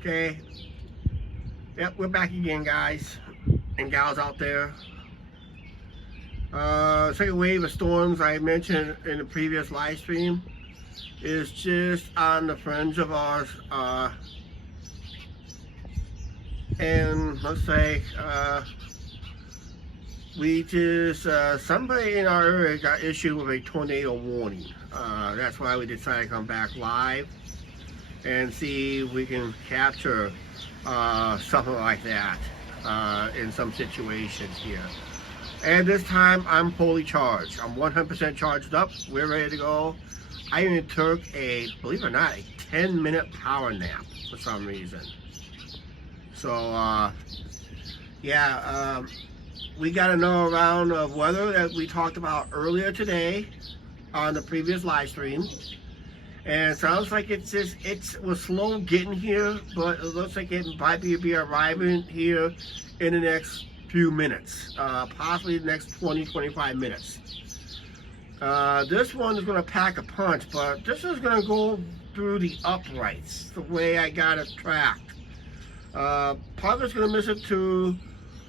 Okay. Yep, we're back again, guys and gals out there. Second wave of storms I mentioned in the previous live stream is just on the fringe of ours. And let's say we just somebody in our area got issued with a tornado warning. That's why we decided to come back live and see if we can capture something like that in some situations here. And this time I'm fully charged. I'm 100% charged up. We're ready to go. I even took a, believe it or not, a 10-minute power nap for some reason. So yeah, we got another round of weather that we talked about earlier today on the previous live stream. And it sounds like it was slow getting here, but it looks like it might be arriving here in the next few minutes, possibly the next 20-25 minutes. This one is going to pack a punch, but this is going to go through the uprights, the way I got it tracked. Part of it's going to miss it to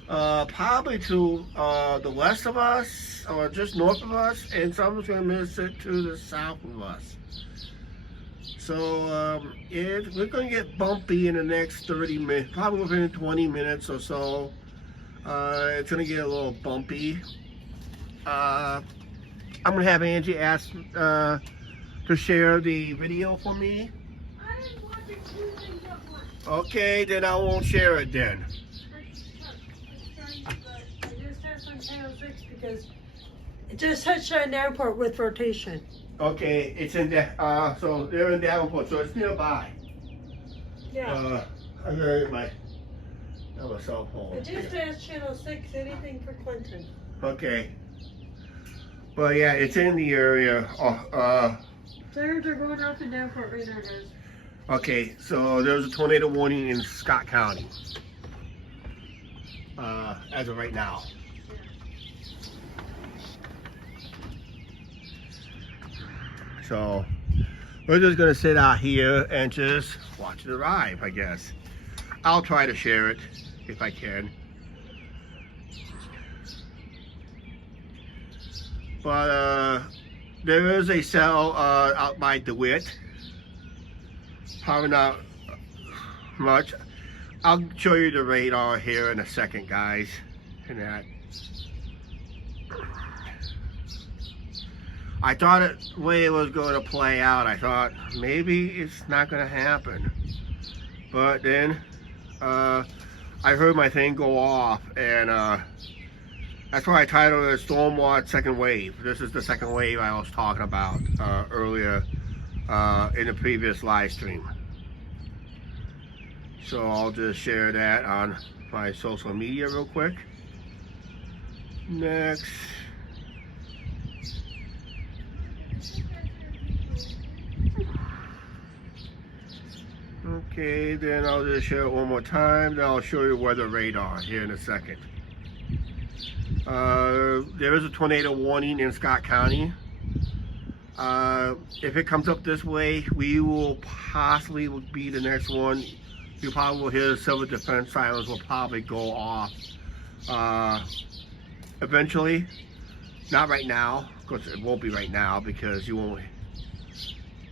probably to the west of us, or just north of us, and some is going to miss it to the south of us. So we're going to get bumpy in the next 30 minutes, probably within 20 minutes or so. It's going to get a little bumpy. I'm going to have Angie ask to share the video for me. I didn't want to do things at once. Okay, then I won't share it then. I just have on channel 6 because it just touched an airport with rotation. Okay, it's in there. So they're in Davenport, so it's nearby. Yeah. I'm gonna get my cell phone. I just asked channel 6 anything for Clinton. Okay. But yeah, it's in the area. They're going off in Davenport right now, guys. Okay, so there's a tornado warning in Scott County. As of right now. So we're just gonna sit out here and just watch it arrive, I guess. I'll try to share it if I can. But there is a cell out by DeWitt. Probably not much. I'll show you the radar here in a second, guys. And that. I thought the way it was going to play out, I thought maybe it's not going to happen. But then I heard my thing go off, and that's why I titled it Storm Watch Second Wave. This is the second wave I was talking about earlier in the previous live stream. So I'll just share that on my social media real quick. Next. Okay, then I'll just share it one more time. Then I'll show you weather radar here in a second. There is a tornado warning in Scott County. If it comes up this way, we will possibly be the next one. You probably will hear the civil defense sirens will probably go off eventually. Not right now, because it won't be right now because you won't.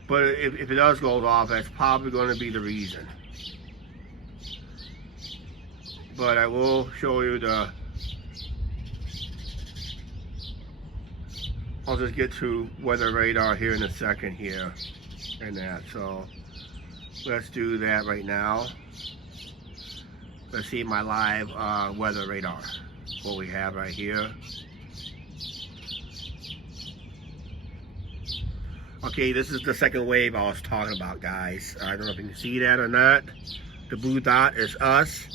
But if it does go off, that's probably going to be the reason. But I will show you the. I'll just get to weather radar here in a second here, and that. So let's do that right now. Let's see my live weather radar. What we have right here. Okay, this is the second wave I was talking about, guys. I don't know if you can see that or not. The blue dot is us.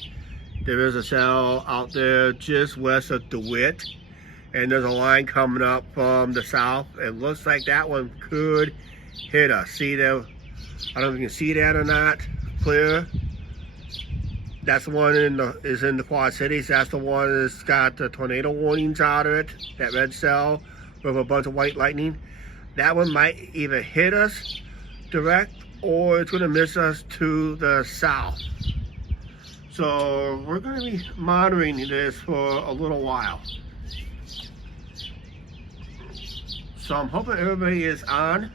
There is a cell out there just west of DeWitt. And there's a line coming up from the south. It looks like that one could hit us. See there? I don't know if you can see that or not. Clear. That's the one is in the Quad Cities. That's the one that's got the tornado warnings out of it. That red cell with a bunch of white lightning. That one might either hit us direct or it's going to miss us to the south. So we're going to be monitoring this for a little while. So I'm hoping everybody is on,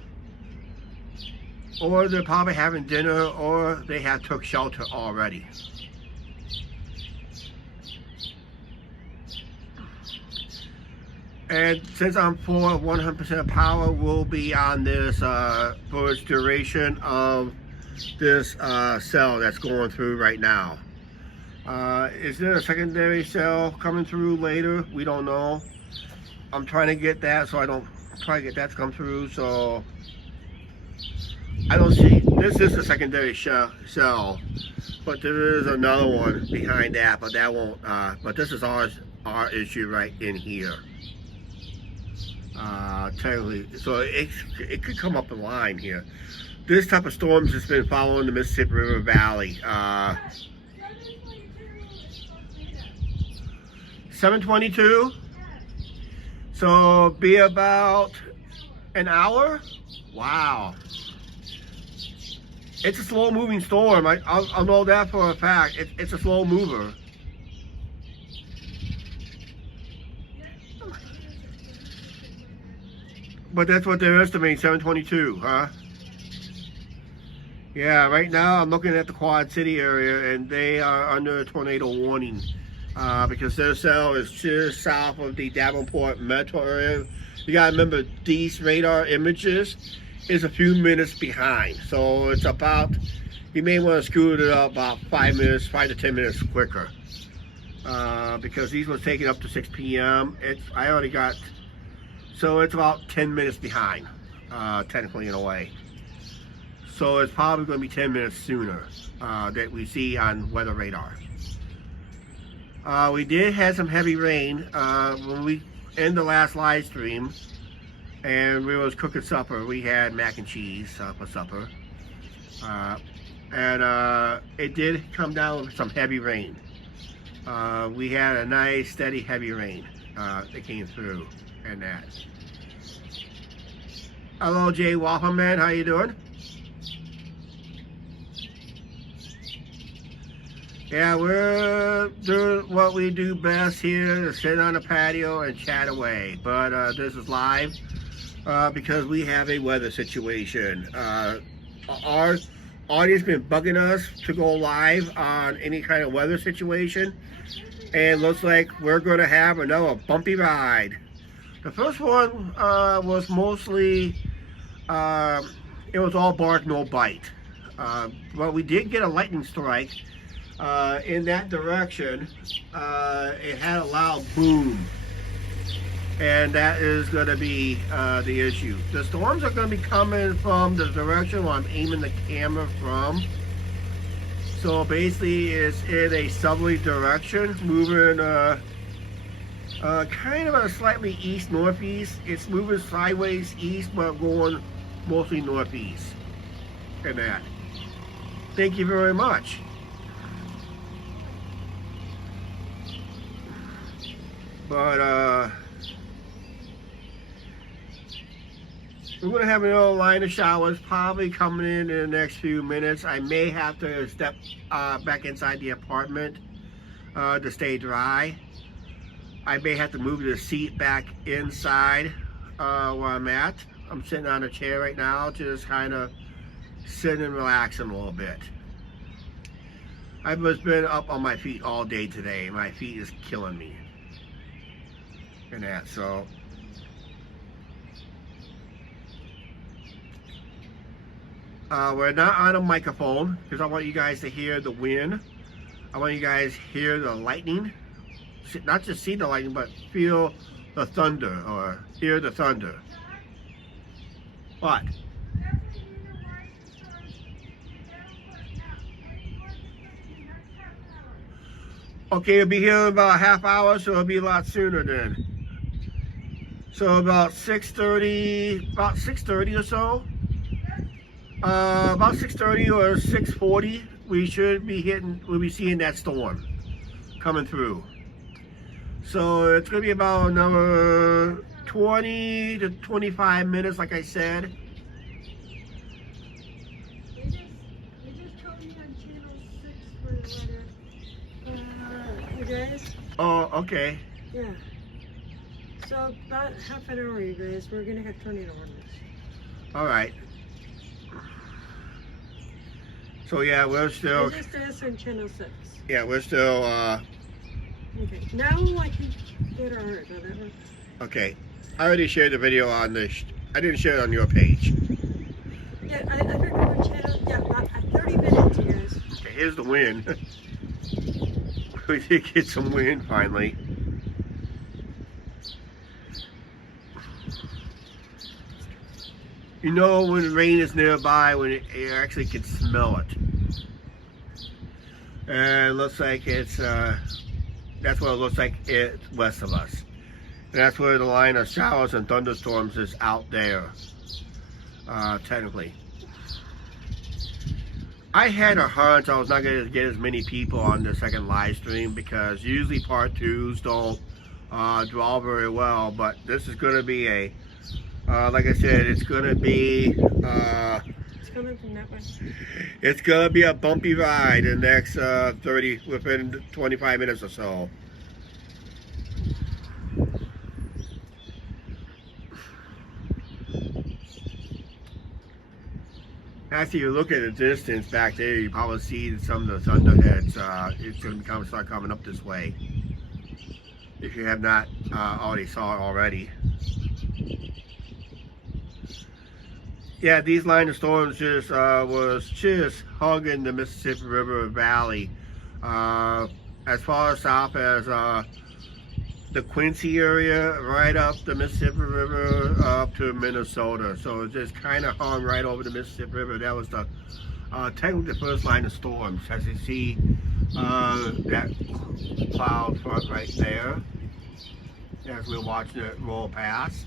or they're probably having dinner, or they have took shelter already. And since I'm for 100% power, we'll be on this for its duration of this cell that's going through right now. Is there a secondary cell coming through later? We don't know. I'm trying to get that, so I don't try to get that to come through. So I don't see. This is a secondary cell, but there is another one behind that, but that won't. But this is our issue right in here. Technically, so it could come up in line here. This type of storms has been following the Mississippi River Valley. 7:22. So be about an hour. Wow. It's a slow moving storm. I'll know that for a fact. It's a slow mover. But that's what they're estimating, 7:22, huh? Yeah, right now I'm looking at the Quad City area, and they are under a tornado warning because their cell is just south of the Davenport metro area. You gotta remember, these radar images is a few minutes behind, so it's about, you may want to scoot it up about 5 to 10 minutes quicker because these was taken up to 6 p.m. I already got. So it's about 10 minutes behind, technically in a way. So it's probably going to be 10 minutes sooner that we see on weather radar. We did have some heavy rain when we ended the last live stream, and we was cooking supper. We had mac and cheese for supper, and it did come down with some heavy rain. We had a nice steady heavy rain that came through. And that. Hello, Jay Waffleman. How you doing? Yeah, we're doing what we do best here, to sit on the patio and chat away. But this is live because we have a weather situation. Our audience been bugging us to go live on any kind of weather situation, and looks like we're going to have another bumpy ride. The first one was mostly, it was all bark, no bite. But we did get a lightning strike in that direction. It had a loud boom. And that is going to be the issue. The storms are going to be coming from the direction where I'm aiming the camera from. So basically it's in a southerly direction, moving kind of a slightly east-northeast. It's moving sideways east, but going mostly northeast. And that. Thank you very much. But we're going to have another line of showers probably coming in the next few minutes. I may have to step back inside the apartment to stay dry. I may have to move the seat back inside where I'm at. I'm sitting on a chair right now, just kind of sitting and relaxing a little bit. I've just been up on my feet all day today. My feet is killing me. And that, so. We're not on a microphone because I want you guys to hear the wind. I want you guys to hear the lightning. Not just see the lightning, but feel the thunder or hear the thunder. What? Okay, it'll be here in about a half hour, so it'll be a lot sooner then. So about 6:30 or so. About 6:30 or 6:40, we'll be seeing that storm coming through. So it's going to be about another 20 to 25 minutes, like I said. guys. Oh, okay. Yeah. So about half an hour, you guys. We're gonna have tornado warnings. All right. So yeah, we're still. I just asked on channel 6. Yeah, we're still. Okay. Now I can go to art, whatever. Okay. I already shared the video on the. I didn't share it on your page. Yeah, I figured on channel. Yeah, about 30 minutes, you guys. Okay, here's the wind. We did get some wind finally. You know when the rain is nearby, when you actually can smell it. And it looks like it's, that's what it looks like it's west of us. And that's where the line of showers and thunderstorms is out there, technically. I had a hunch I was not going to get as many people on the second live stream because usually part 2s don't draw very well, but this is going to be a, like I said, it's going to be, It's coming from that way. it's going to be a bumpy ride in the next within 25 minutes or so. After you look at the distance back there, you probably see some of the thunderheads. It's going to start coming up this way. If you have not already saw it already. Yeah, these line of storms just was just hugging the Mississippi River Valley, as far south as the Quincy area, right up the Mississippi River up to Minnesota. So it just kind of hung right over the Mississippi River. That was the technically the first line of storms. As you see, that cloud front right there, as we're watching it roll past.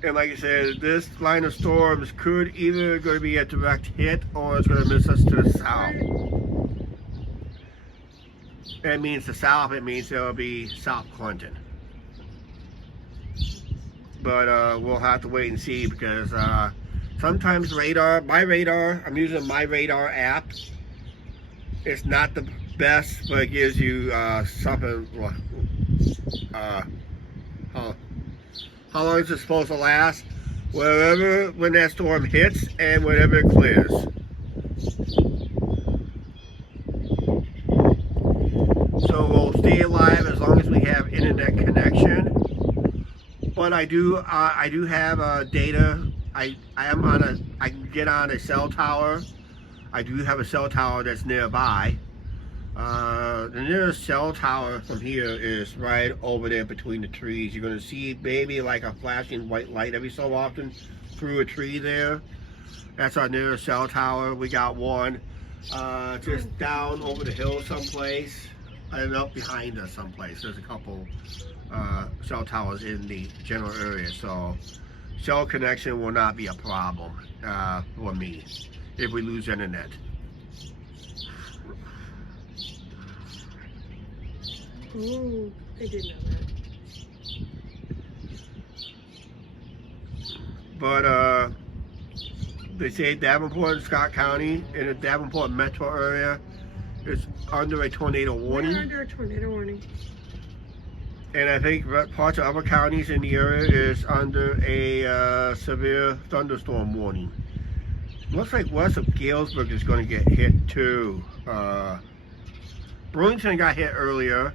And like I said, this line of storms could either going to be a direct hit or it's going to miss us to the south. That means the south, it means it'll be South Clinton. But we'll have to wait and see because sometimes my radar, I'm using my radar app. It's not the best, but it gives you something. How long is it supposed to last? When that storm hits and whenever it clears. So we'll stay alive as long as we have internet connection. But I do have data. I can get on a cell tower. I do have a cell tower that's nearby. The nearest cell tower from here is right over there between the trees. You're going to see maybe like a flashing white light every so often through a tree there. That's our nearest cell tower. We got one just down over the hill someplace and up behind us someplace. There's a couple cell towers in the general area. So cell connection will not be a problem for me if we lose internet. Ooh, I didn't know that. But they say Davenport and Scott County in the Davenport metro area is under a tornado warning. We're under a tornado warning. And I think parts of other counties in the area is under a severe thunderstorm warning. Looks like west of Galesburg is going to get hit too. Burlington got hit earlier.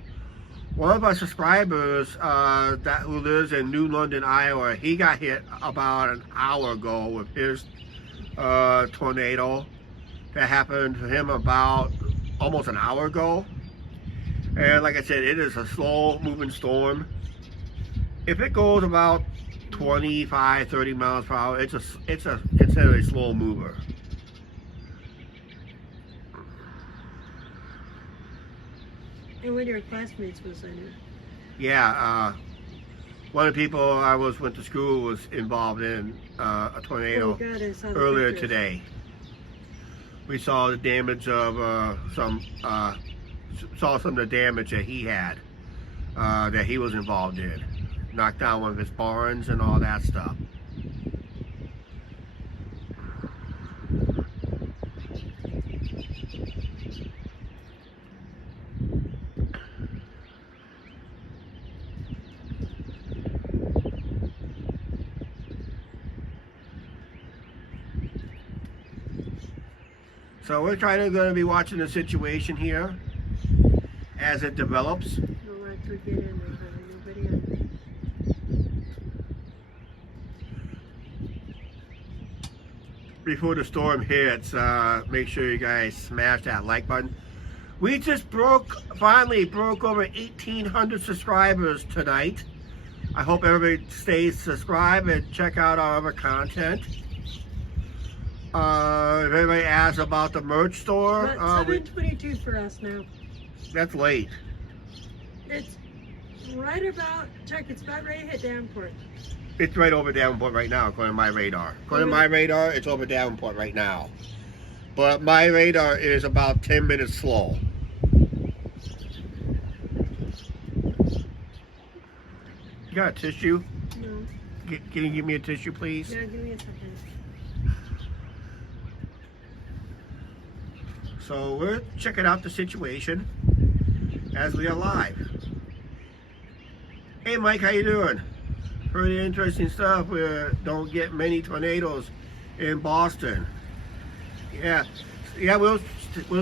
One of our subscribers who lives in New London, Iowa, he got hit about an hour ago with his tornado. That happened to him about almost an hour ago. And like I said, it is a slow moving storm. If it goes about 25, 30 miles per hour, it's considered a slow mover. And one of your classmates was in it. Yeah, one of the people I went to school was involved in a tornado Oh God, I saw the earlier pictures. today. We saw the damage of some of the damage that he had, that he was involved in. knocked down one of his barns and all that stuff. So we're going to be watching the situation here as it develops. Don't let her get in there, honey. Nobody in. Before the storm hits, make sure you guys smash that like button. We just finally broke over 1,800 subscribers tonight. I hope everybody stays subscribed and check out our other content. If anybody asks about the merch store, About 7:22 for us now. that's late. It's right about, check, it's about ready to hit Davenport. It's right over Davenport right now, according to my radar. According to my radar, it's over Davenport right now. But my radar is about 10 minutes slow. You got a tissue? No. Can you give me a tissue, please? Yeah, give me a second. So we're checking out the situation as we are live. Hey Mike, how you doing? Pretty interesting stuff. We don't get many tornadoes in Boston. Yeah, we'll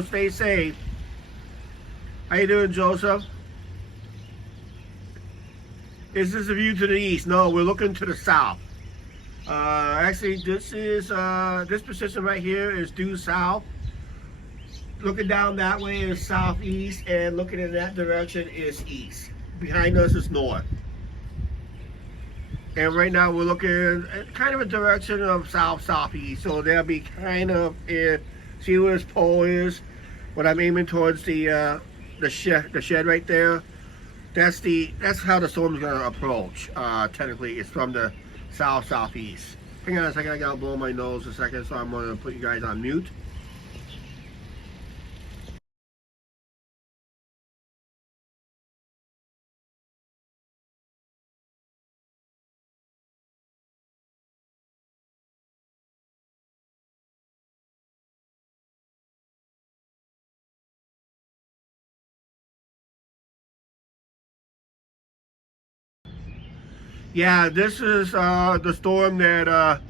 stay safe. How you doing, Joseph? Is this a view to the east? No, we're looking to the south. Actually, this position right here is due south. Looking down that way is southeast, and looking in that direction is east. Behind us is north. And right now we're looking at kind of a direction of southeast. So they'll be kind of see where this pole is. When I'm aiming towards the shed right there. That's how the storm's gonna approach. Technically, it's from the southeast. Hang on a second, I gotta blow my nose a second, so I'm gonna put you guys on mute. Yeah, this is the storm that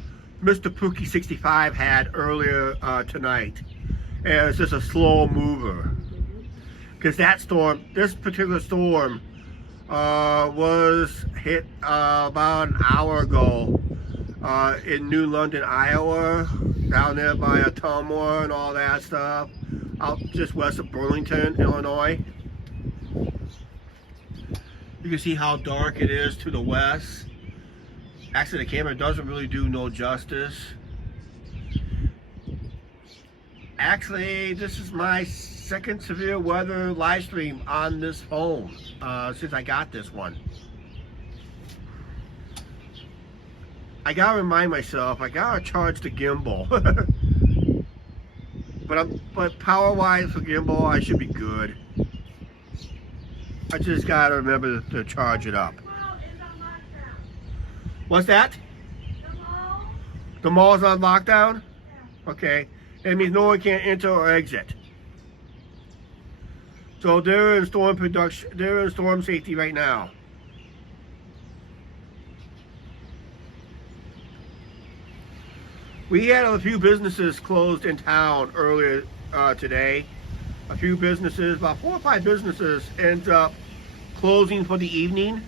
Mr. Pookie 65 had earlier tonight. And it's just a slow mover. Because this particular storm was hit about an hour ago in New London, Iowa, down there by Atomora and all that stuff, out just west of Burlington, Illinois. You can see how dark it is to the west. Actually, the camera doesn't really do no justice. Actually, this is my second severe weather live stream on this phone since I got this one. I gotta remind myself, I gotta charge the gimbal. but power-wise for gimbal, I should be good. I just gotta remember to charge it up. The mall is on lockdown. What's that? The mall? The mall's on lockdown? Yeah. Okay. That means no one can enter or exit. So they're in storm safety right now. We had a few businesses closed in town earlier today. A few businesses, about 4 or 5 businesses, end up closing for the evening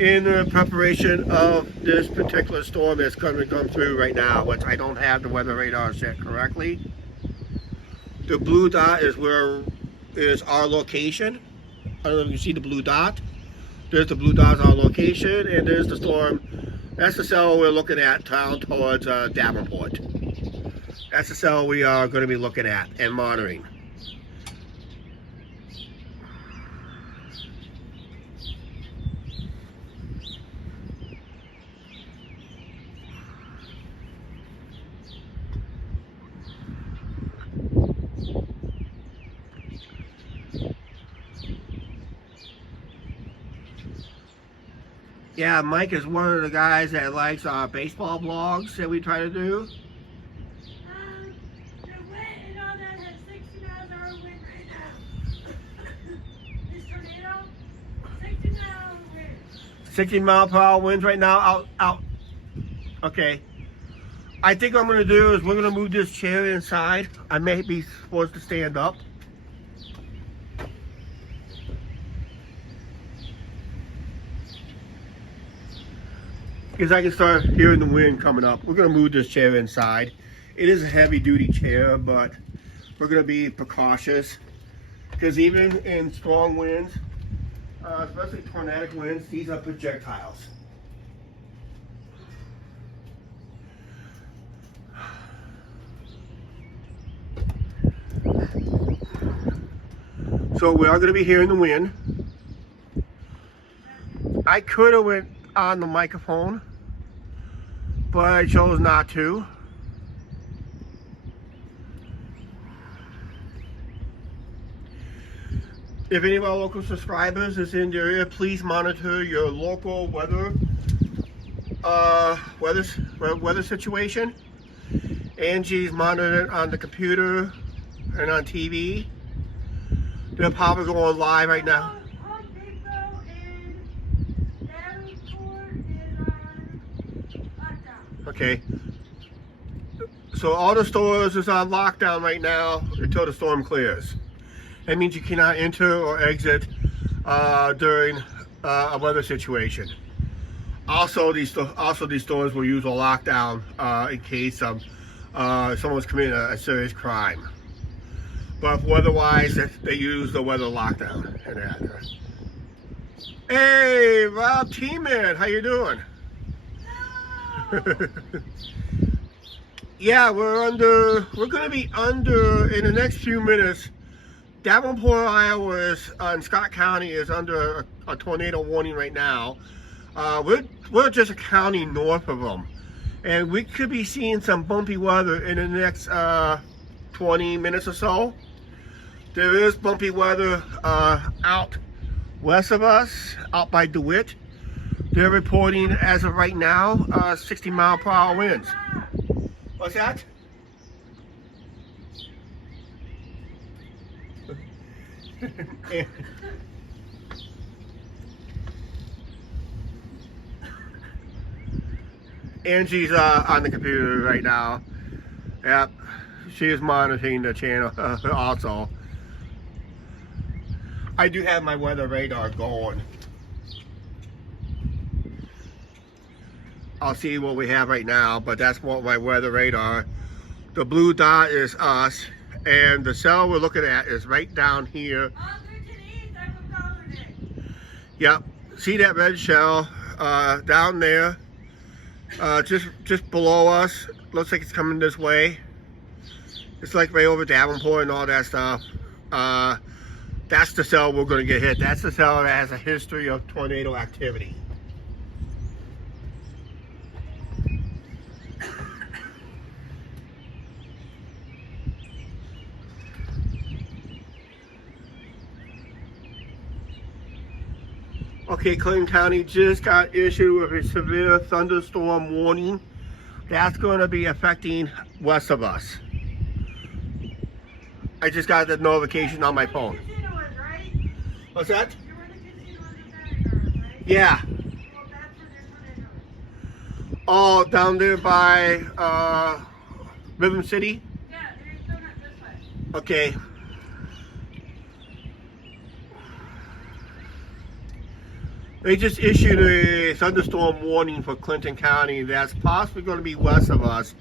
in the preparation of this particular storm that's going to come through right now, which I don't have the weather radar set correctly. The blue dot is our location. I don't know if you see the blue dot. There's the blue dot, our location, and there's the storm. That's the cell we're looking at down towards Davenport. That's the cell we are going to be looking at and monitoring. Yeah, Mike is one of the guys that likes baseball blogs that we try to do. The wind and all that has 60 miles an hour wind right now. This tornado, 60 mile wind. 60-mile-per-hour winds right now. Out. Okay. I think what I'm gonna do is we're gonna move this chair inside. I may be forced to stand up. Because I can start hearing the wind coming up. We're gonna move this chair inside. It is a heavy duty chair, but we're gonna be precautious. Because even in strong winds, especially tornadic winds, these are projectiles. So we are going to be hearing the wind. I could have went on the microphone, but I chose not to. If any of our local subscribers is in the area, please monitor your local weather situation. Angie's monitored on the computer and on TV. They're probably going live right now. Home Depot and Davenport is on lockdown. Okay. So all the stores is on lockdown right now until the storm clears. That means you cannot enter or exit during a weather situation. Also, these stores will use a lockdown in case someone's committing a serious crime. But weather-wise, they use the weather lockdown. Hey, Rob T-Man, how you doing? No! Yeah, we're going to be under in the next few minutes. Davenport, Iowa, and Scott County is under a tornado warning right now. We're just a county north of them, and we could be seeing some bumpy weather in the next 20 minutes or so. There is bumpy weather out west of us, out by DeWitt. They're reporting as of right now 60-mile-per-hour winds. What's that? Angie's on the computer right now. Yep, she is monitoring the channel also. I do have my weather radar going. I'll see what we have right now, but that's what my weather radar. The blue dot is us, and the cell we're looking at is right down here. Yep, see that red shell down there, just below us. Looks like it's coming this way. It's like right over Davenport and all that stuff. That's the cell we're going to get hit. That's the cell that has a history of tornado activity. Okay, Clinton County just got issued with a severe thunderstorm warning. That's going to be affecting west of us. I just got the notification on my phone. What's that? Yeah. Oh, down there by Rhythm City? Yeah, they're still not this way. Okay. They just issued a thunderstorm warning for Clinton County that's possibly going to be west of us,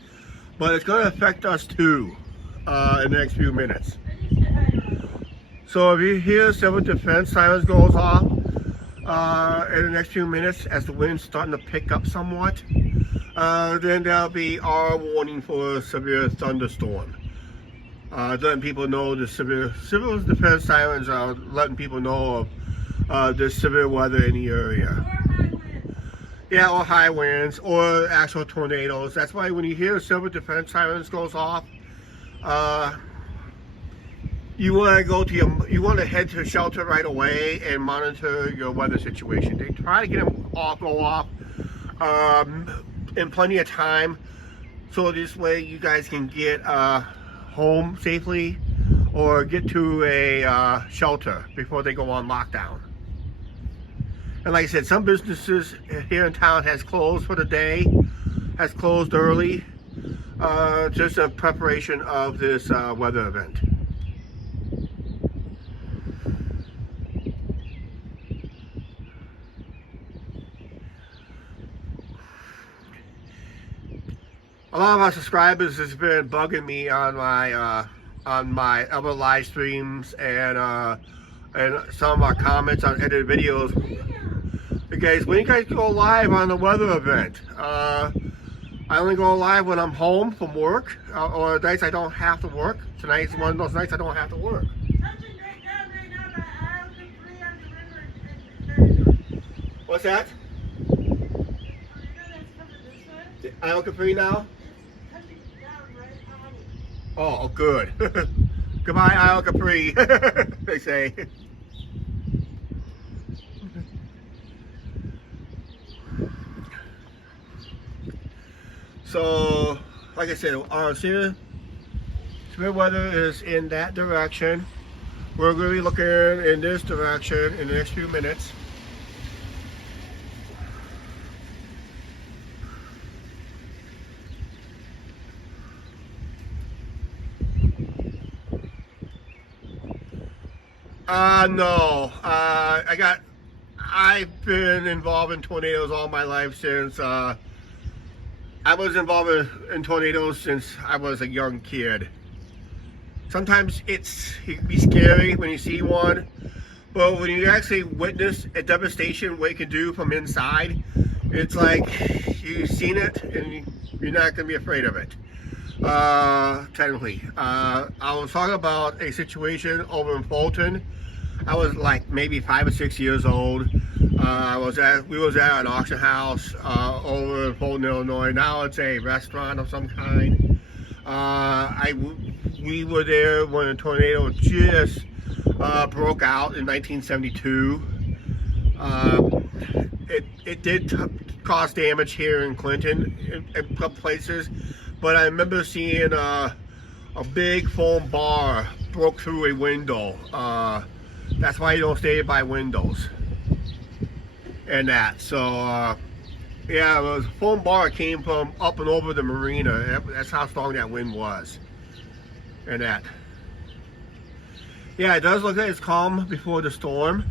but it's going to affect us too in the next few minutes. So if you hear civil defense sirens goes off in the next few minutes as the wind's starting to pick up somewhat, then there'll be our warning for a severe thunderstorm. Letting people know the civil defense sirens are letting people know of the severe weather in the area. Yeah, or high winds, or actual tornadoes. That's why when you hear civil defense sirens goes off, you want to go to you want to head to the shelter right away and monitor your weather situation. They try to get them go off in plenty of time, so this way you guys can get home safely or get to a shelter before they go on lockdown. And like I said, some businesses here in town has closed for the day, has closed early, just in preparation of this weather event. A lot of our subscribers has been bugging me on my other live streams and some of our comments on edited videos. Hey guys, when you guys go live on the weather event? I only go live when I'm home from work or nights I don't have to work. Tonight's one of those nights I don't have to work. What's that? Isle Capri now? Oh, good. Goodbye, Isle Capri, they say. So, like I said, severe weather is in that direction. We're going to be looking in this direction in the next few minutes. No. I've been involved in tornadoes all my life since, I was involved in tornadoes since I was a young kid. Sometimes it can be scary when you see one, but when you actually witness a devastation, what it can do from inside, it's like you've seen it and you're not going to be afraid of it. Technically. I was talking about a situation over in Fulton. I was like maybe 5 or 6 years old. We was at an auction house over in Fulton, Illinois. Now it's a restaurant of some kind. We were there when a tornado just broke out in 1972. It did cause damage here in Clinton in a couple places, but I remember seeing a big foam bar broke through a window. That's why you don't stay by windows and that. So yeah, it was a foam bar came from up and over the marina. That's how strong that wind was and that. Yeah, it does look like it's calm before the storm,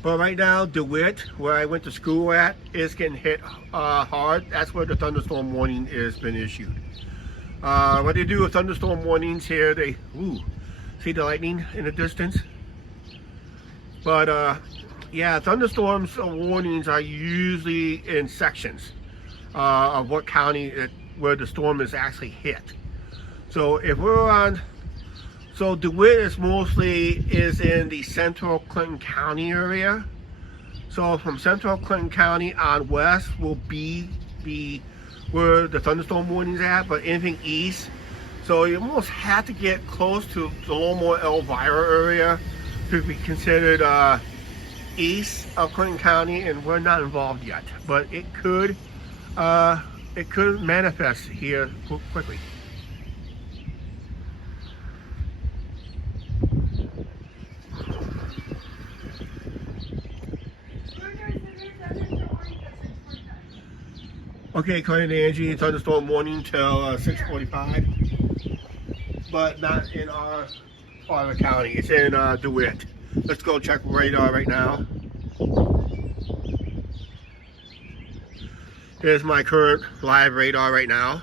but right now DeWitt, where I went to school at, is getting hit hard. That's where the thunderstorm warning has been issued. What they do with thunderstorm warnings here, they see the lightning in the distance. But yeah, thunderstorms warnings are usually in sections of what county where the storm is actually hit. So if we're on, so DeWitt is in the central Clinton County area. So from central Clinton County on west will be where the thunderstorm warnings at, but anything east. So you almost have to get close to the Loma Elvira area to be considered east of Clinton County, and we're not involved yet. But it could manifest here quickly. Okay, according to Angie, thunderstorm warning till 6:45, but not in our part of the county. It's in DeWitt. Let's go check radar right now. Here's my current live radar right now.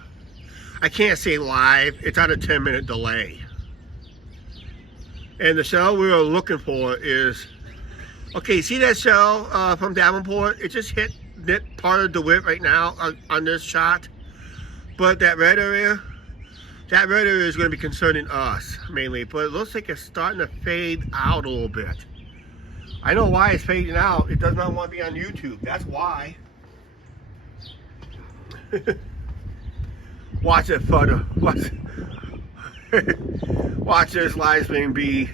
I can't say live, it's on a 10-minute delay. And the cell we were looking for is, okay, see that cell from Davenport? It just hit part of DeWitt right now on this shot. But that red area is going to be concerning us mainly, but it looks like it's starting to fade out a little bit. I know why it's fading out. It does not want to be on YouTube. That's why. Watch it, further. Watch. watch this live stream be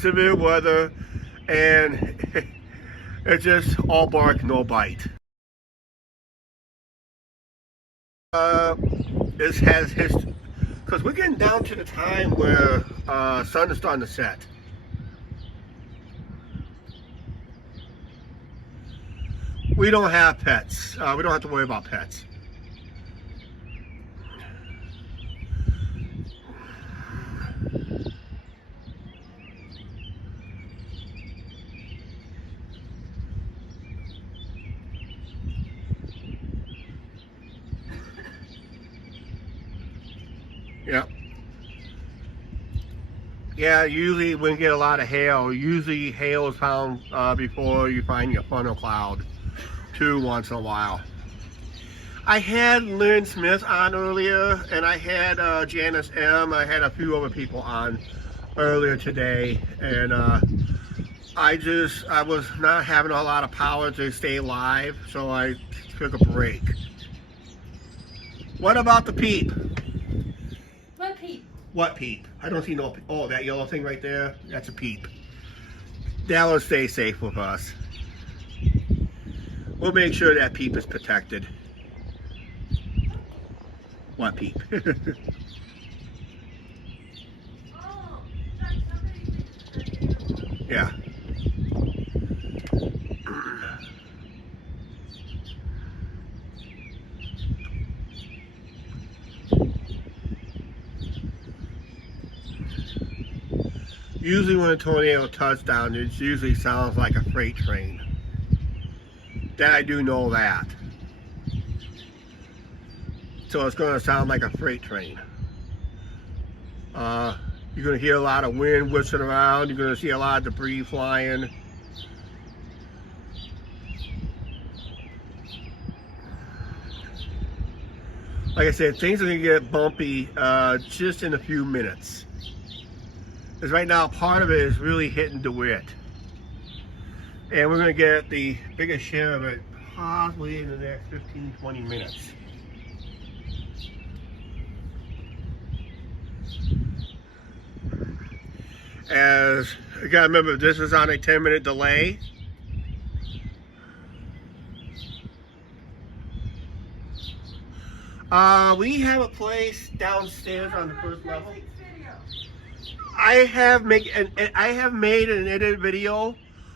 severe weather, and it's just all bark, no bite. This has history, because we're getting down to the time where sun is starting to set. We don't have pets. We don't have to worry about pets. Yeah. Yeah, usually when you get a lot of hail, usually hail is found before you find your funnel cloud, too, once in a while. I had Lynn Smith on earlier, and I had Janice M. I had a few other people on earlier today, and I was not having a lot of power to stay live, so I took a break. What about the peep? What peep? What peep? I don't see no. Oh, that yellow thing right there? That's a peep. That will stay safe with us. We'll make sure that peep is protected. What peep? Oh, somebody. Yeah. Usually when a tornado touchdown, it usually sounds like a freight train. That I do know that. So it's going to sound like a freight train. You're going to hear a lot of wind whistling around. You're going to see a lot of debris flying. Like I said, things are going to get bumpy just in a few minutes. Because right now, part of it is really hitting DeWitt. And we're going to get the biggest share of it possibly in the next 15-20 minutes. As you gotta remember, this is on a 10-minute delay. We have a place downstairs on the first level. I have made an edited video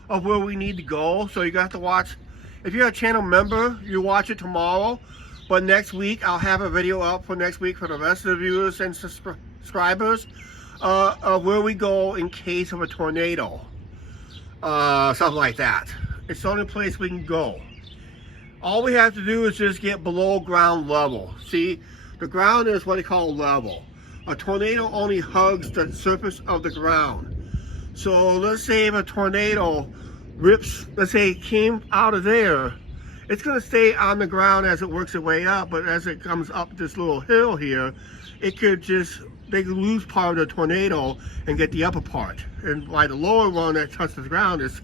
of where we need to go, so you got to watch. If you're a channel member, you watch it tomorrow. But next week, I'll have a video up for next week for the rest of the viewers and subscribers of where we go in case of a tornado, something like that. It's the only place we can go. All we have to do is just get below ground level. See, the ground is what they call level. A tornado only hugs the surface of the ground. So let's say if a tornado rips, let's say it came out of there, it's going to stay on the ground as it works its way up, but as it comes up this little hill here, it could just, they could lose part of the tornado and get the upper part. And by the lower one that touches the ground is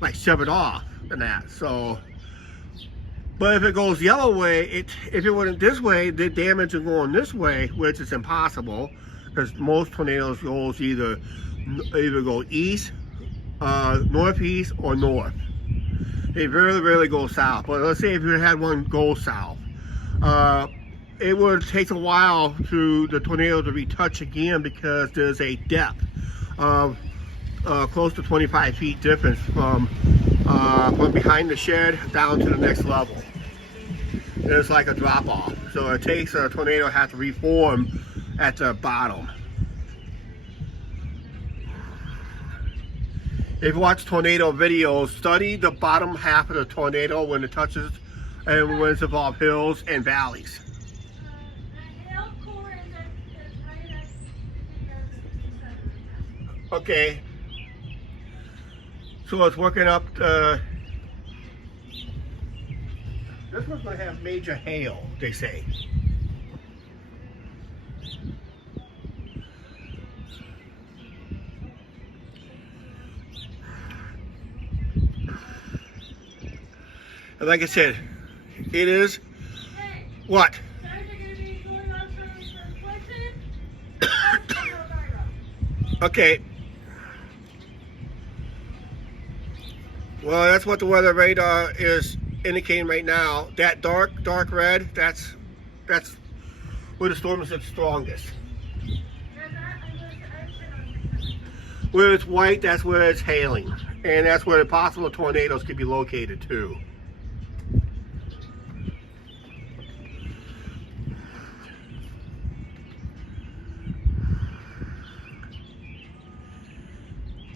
like severed off and that. So, but if it goes the other way, if it went this way, the damage is going this way, which is impossible because most tornadoes goes either go east, northeast, or north. They very rarely go south. But let's say if you had one go south, it would take a while for the tornado to retouch again because there's a depth of close to 25 feet difference from behind the shed down to the next level. It's like a drop off. So it takes a tornado to have to reform at the bottom. If you watch tornado videos, study the bottom half of the tornado when it touches and when it's above hills and valleys. Okay. So it's working up. This one's going to have major hail, they say. And like I said, it is. Hey, What? guys are going to be going on for a question. Okay. Well, that's what the weather radar is indicating right now. That dark red, that's where the storm is at strongest. Where it's white, that's where it's hailing. And that's where the possible tornadoes could be located too.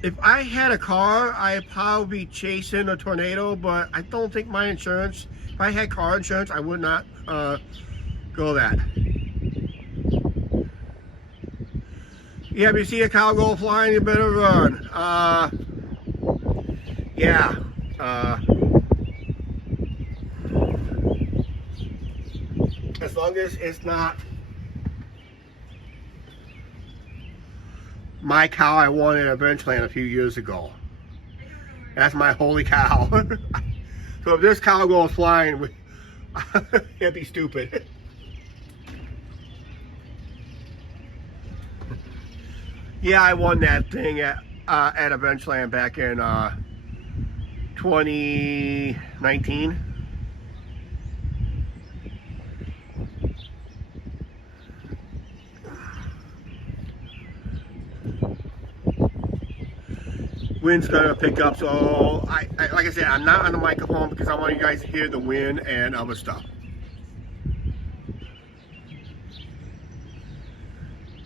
If I had a car, I'd probably be chasing a tornado, but I don't think my insurance, if I had car insurance, I would not go that. Yeah, if you see a cow go flying, you better run. Yeah. As long as it's not my cow I won at Adventureland a few years ago. That's my holy cow. So if this cow goes flying, it'd be stupid. Yeah, I won that thing at Adventureland back in 2019. Wind's gonna pick up, so I like I said, I'm not on the microphone because I want you guys to hear the wind and other stuff.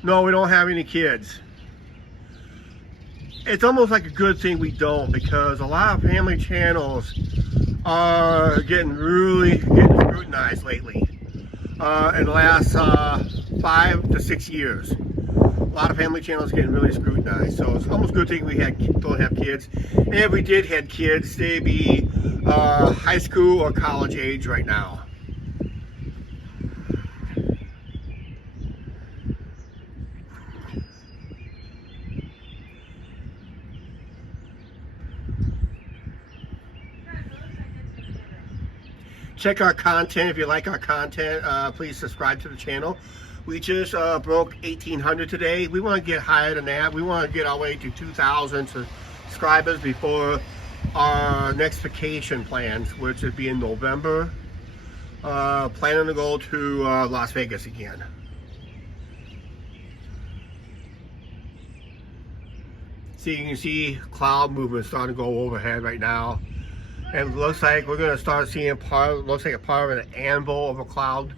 No, we don't have any kids. It's almost like a good thing we don't, because a lot of family channels are getting scrutinized lately. In the last 5 to 6 years. A lot of family channels getting really scrutinized, so it's almost a good thing we don't have kids. And if we did have kids, they'd be high school or college age right now. Check our content. If you like our content, please subscribe to the channel. We just broke 1,800 today. We want to get higher than that. We want to get our way to 2,000 subscribers before our next vacation plans, which would be in November. Planning to go to Las Vegas again. So you can see cloud movement starting to go overhead right now. And it looks like we're going to start seeing looks like a part of an anvil of a cloud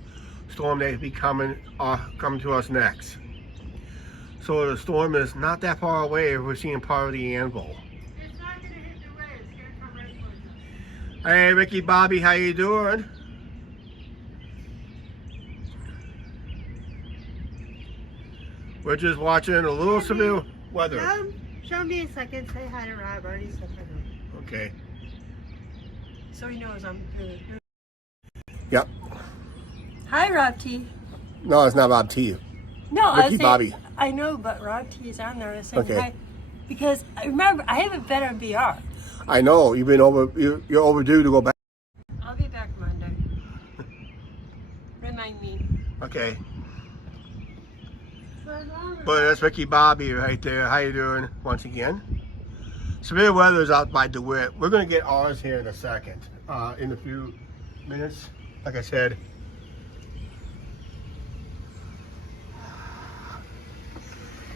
storm that will be coming to us next. So the storm is not that far away. We're seeing part of the anvil. It's not going to hit the way. It's going to come right towards us. Hey, Ricky Bobby, how you doing? We're just watching a little severe weather. Show me a second. Say hi to Rob. I already said hi. Okay. So he knows I'm good. Yep. Hi, Rob T. No, it's not Rob T. No, Ricky Bobby. I know, but Rob T is on there saying Okay. hi. Because I remember, I haven't been on VR. I know you've been you're overdue to go back. I'll be back Monday. Remind me. Okay. But that's Ricky Bobby right there. How you doing? Once again. Severe weather is out by DeWitt. We're going to get ours here in a second. In a few minutes. Like I said.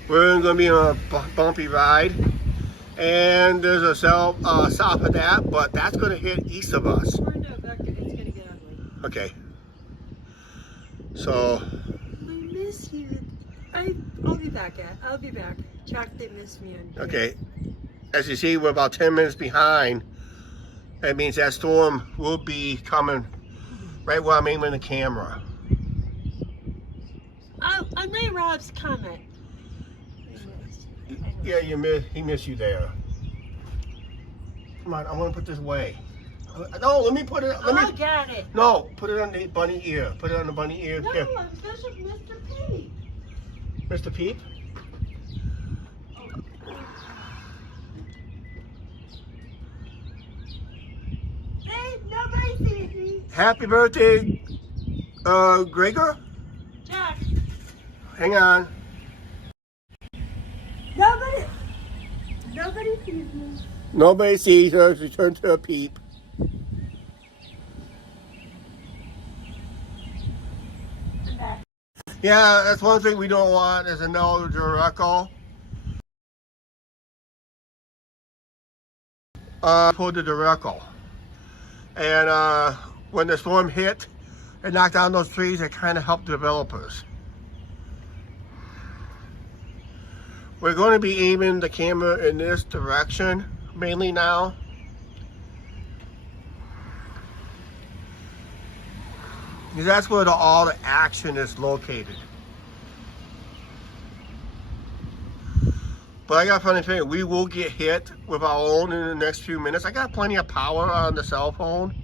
We're going to be on a bumpy ride. And there's a cell south of that, but that's going to hit east of us. We're in the vector. It's going to get ugly. Okay. So. I miss you. I'll be back, I'll be back. Chuck, they miss me on here. Okay. As you see, we're about 10 minutes behind. That means that storm will be coming right where I'm aiming the camera. I made Rob's comment. Yeah, he missed you there. Come on, I want to put this away. No, let me put it. I got it. No, put it on the bunny ear. Put it on the bunny ear. No, Here. I'm Bishop Mr. P. Mr. Peep. Hey, nobody sees me. Happy birthday, Gregor. Jack. Hang on. Nobody Nobody sees me. Nobody sees her. She turned to a peep. I'm back. Yeah, that's one thing we don't want is another Dureco. Pulled the Dureco. And when the storm hit, it knocked down those trees. It kind of helped developers. We're going to be aiming the camera in this direction mainly now. Because that's where all the action is located. But I got a funny thing, we will get hit with our own in the next few minutes. I got plenty of power on the cell phone.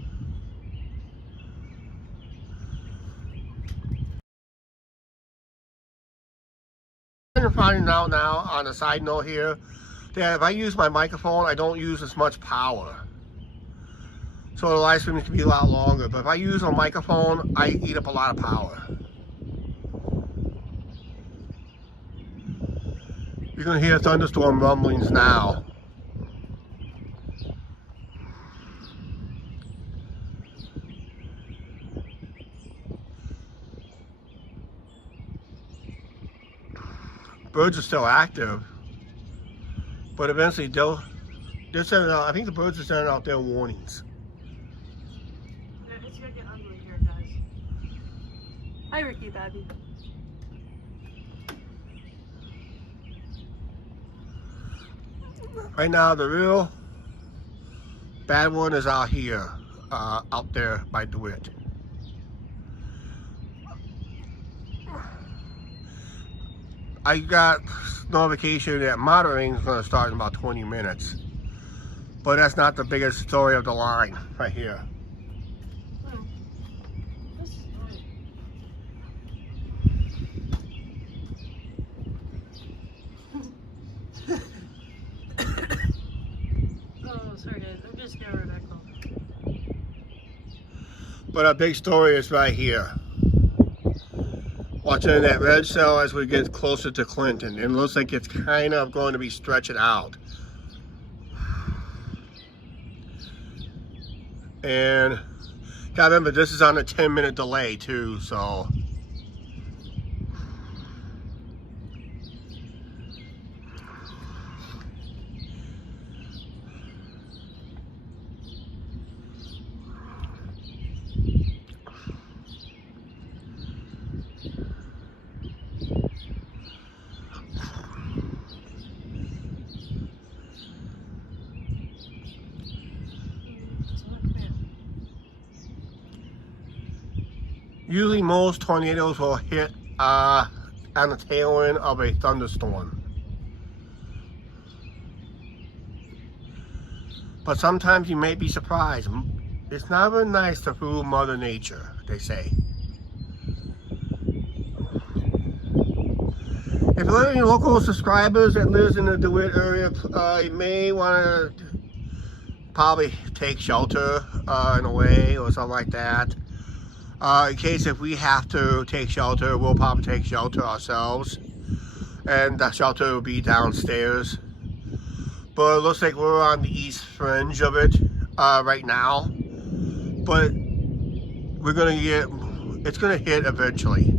I'm finding out now, on a side note here, that if I use my microphone, I don't use as much power. So the live stream can be a lot longer. But if I use a microphone, I eat up a lot of power. You're going to hear thunderstorm rumblings now. Birds are still active, but eventually they're sending out, I think the birds are sending out their warnings. It's gonna get ugly here, guys. Hi, Ricky Bobby. Right now, the real bad one is out here, out there by DeWitt. I got notification that moderating is going to start in about 20 minutes. But that's not the biggest story of the line right here. This is oh, sorry guys. I'm just getting Rebecca. But our big story is right here. Watching that red cell as we get closer to Clinton. It looks like it's kind of going to be stretching out. And gotta remember, this is on a 10-minute delay too, so. Usually most tornadoes will hit on the tail end of a thunderstorm. But sometimes you may be surprised. It's never nice to fool Mother Nature, they say. If you're any local subscribers that lives in the DeWitt area, you may want to probably take shelter in a way or something like that. In case if we have to take shelter, we'll probably take shelter ourselves. And the shelter will be downstairs. But it looks like we're on the east fringe of it right now. But we're gonna get, it's gonna hit eventually.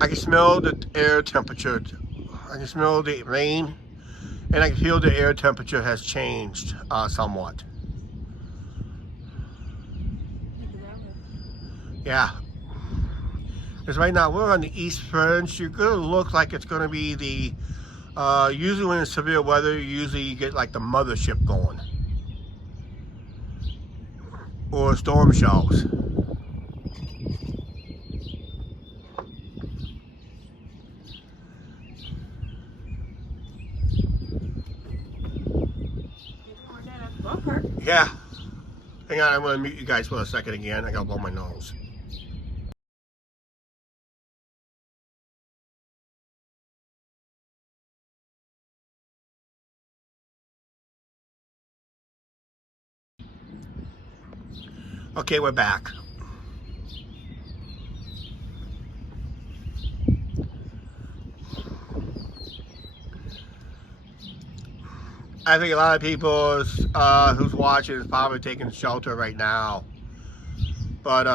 I can smell the air temperature. I can smell the rain. And I can feel the air temperature has changed somewhat. Yeah. Because right now we're on the east fringe. You're going to look like it's going to be the, usually when it's severe weather, usually you get like the mothership going. Or storm shells. Yeah. Hang on, I'm going to mute you guys for a second again. I got to blow my nose. Okay, we're back. I think a lot of people who's watching is probably taking shelter right now. But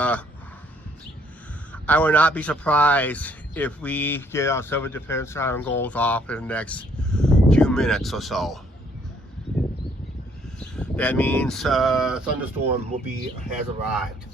I would not be surprised if we get our civil defense siren goes off in the next few minutes or so. That means thunderstorm has arrived.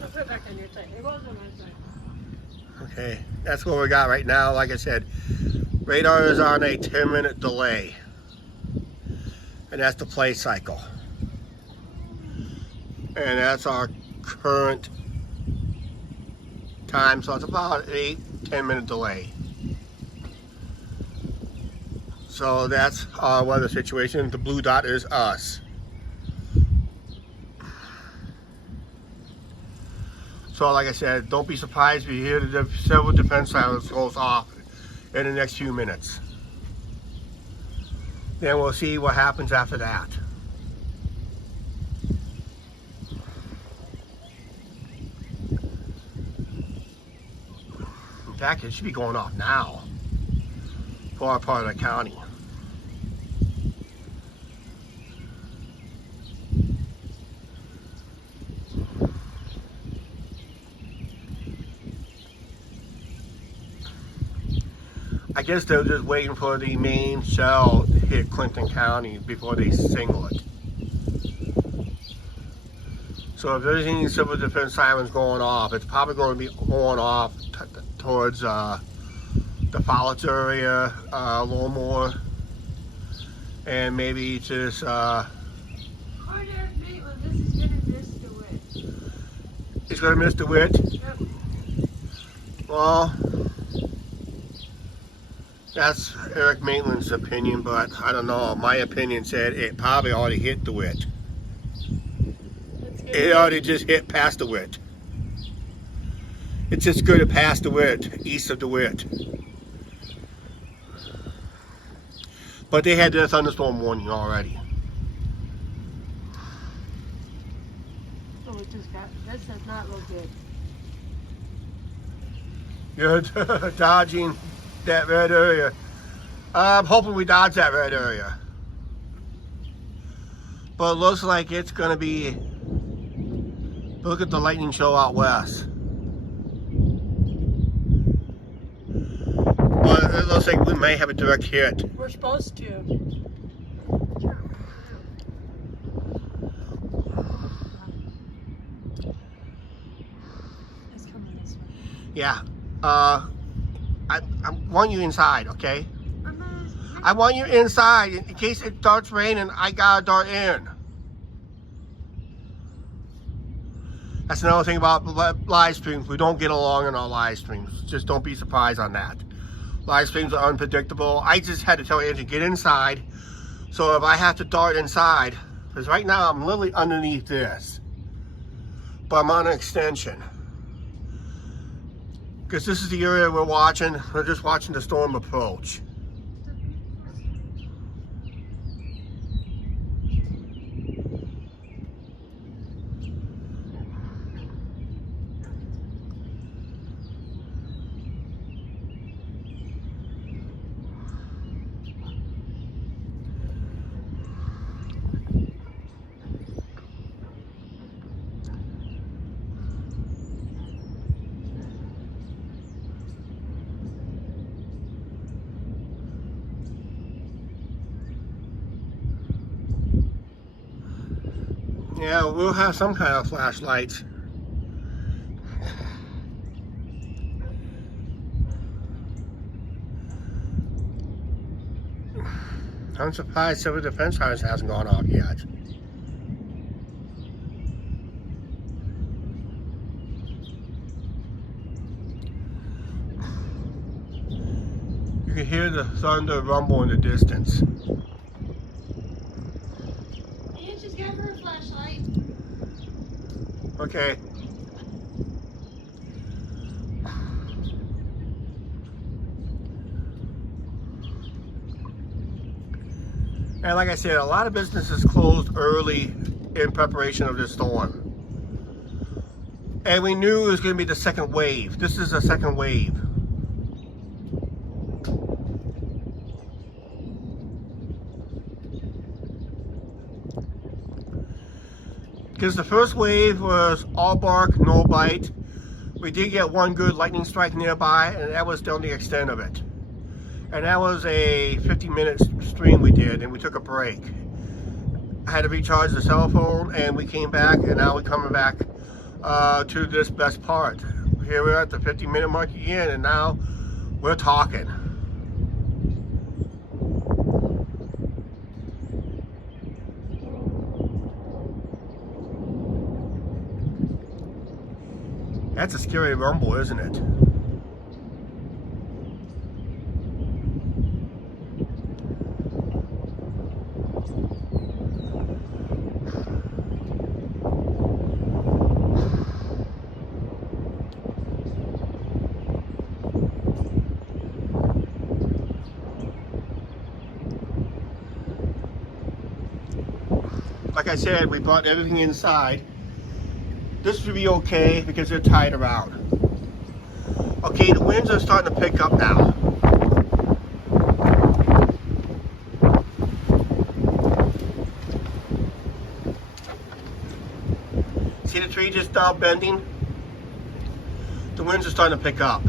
I'll put it back on your side. It goes on my side. Okay, that's what we got right now. Like I said, radar is on a 10-minute delay. And that's the play cycle. And that's our current time. So it's about an 8-10 minute delay. So that's our weather situation. The blue dot is us. So like I said, don't be surprised if you hear the civil defense sirens goes off in the next few minutes. Then we'll see what happens after that. In fact, it should be going off now for our part of the county. I guess they're just waiting for the main shell to hit Clinton County before they signal it. So if there's any civil defense sirens going off, it's probably going to be going off towards the Fowler area, a little more, and maybe just This is gonna miss the wind. it's going to miss the wit. Yep. Well, that's Eric Maitland's opinion, but I don't know. My opinion said it probably already hit the wit. It already just hit past the wit. It's just good to pass the wit, east of the wit. But they had their thunderstorm warning already. Oh, it just got, this does not look good. You're dodging that red area. I'm hoping we dodge that red area. But it looks like it's going to be, look at the lightning show out west. But it looks like we may have a direct hit. We're supposed to. It's coming this way. Yeah. I want you inside, okay? I want you inside. In case it starts raining, I gotta dart in. That's another thing about live streams. We don't get along in our live streams. Just don't be surprised on that. Live streams are unpredictable. I just had to tell Andrew, get inside. So if I have to dart inside, because right now I'm literally underneath this, but I'm on an extension. Because this is the area we're watching. We're just watching the storm approach. Yeah, we'll have some kind of flashlights. I'm surprised civil defense sirens hasn't gone off yet. You can hear the thunder rumble in the distance. And she's got her flashlight. Okay. And like I said, a lot of businesses closed early in preparation of this storm. And we knew it was going to be the second wave. This is a second wave. Because the first wave was all bark, no bite. We did get one good lightning strike nearby, and that was the only extent of it. And that was a 50-minute stream we did, and we took a break. I had to recharge the cell phone, and we came back, and now we're coming back to this best part. Here we're at the 50-minute mark again, and now we're talking. That's a scary rumble, isn't it? Like I said, we brought everything inside. This should be okay because they're tied around. Okay, the winds are starting to pick up now. See the tree just now bending? The winds are starting to pick up.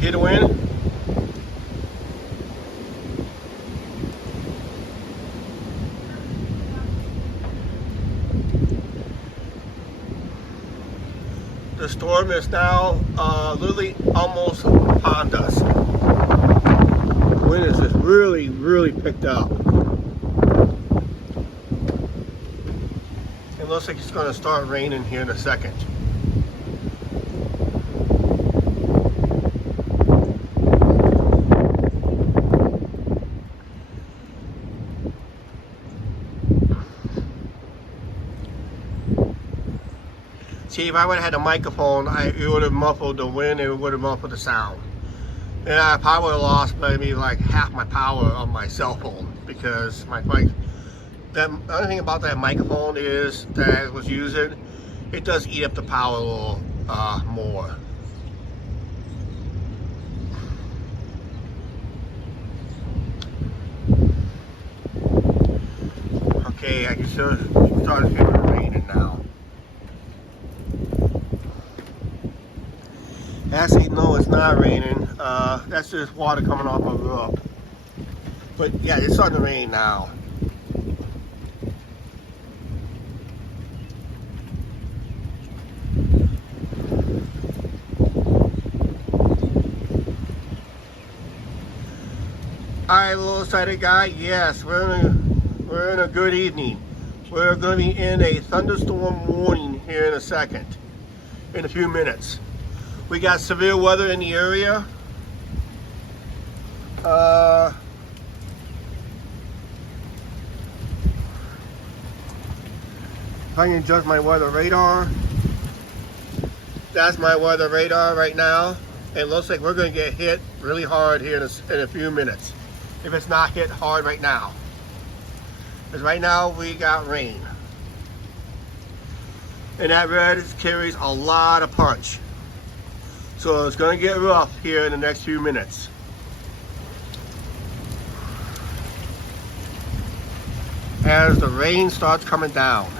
Hear the wind? The storm is now literally almost upon us. The wind is just really, really picked up. It looks like it's going to start raining here in a second. See, if I would have had a microphone, it would have muffled the wind and it would have muffled the sound. And I probably would have lost maybe like half my power on my cell phone because my mic. The other thing about that microphone is that I was using, it does eat up the power a little more. Okay, I can start feeling raining now. Actually, no, it's not raining. That's just water coming off a roof. But yeah, it's starting to rain now. Alright, little excited guy. Yes, we're in a good evening. We're going to be in a thunderstorm warning here in a second, in a few minutes. We got severe weather in the area. If I can adjust my weather radar. That's my weather radar right now. It looks like we're going to get hit really hard here in a few minutes. If it's not hit hard right now. Because right now we got rain. And that red carries a lot of punch. So it's going to get rough here in the next few minutes. As the rain starts coming down.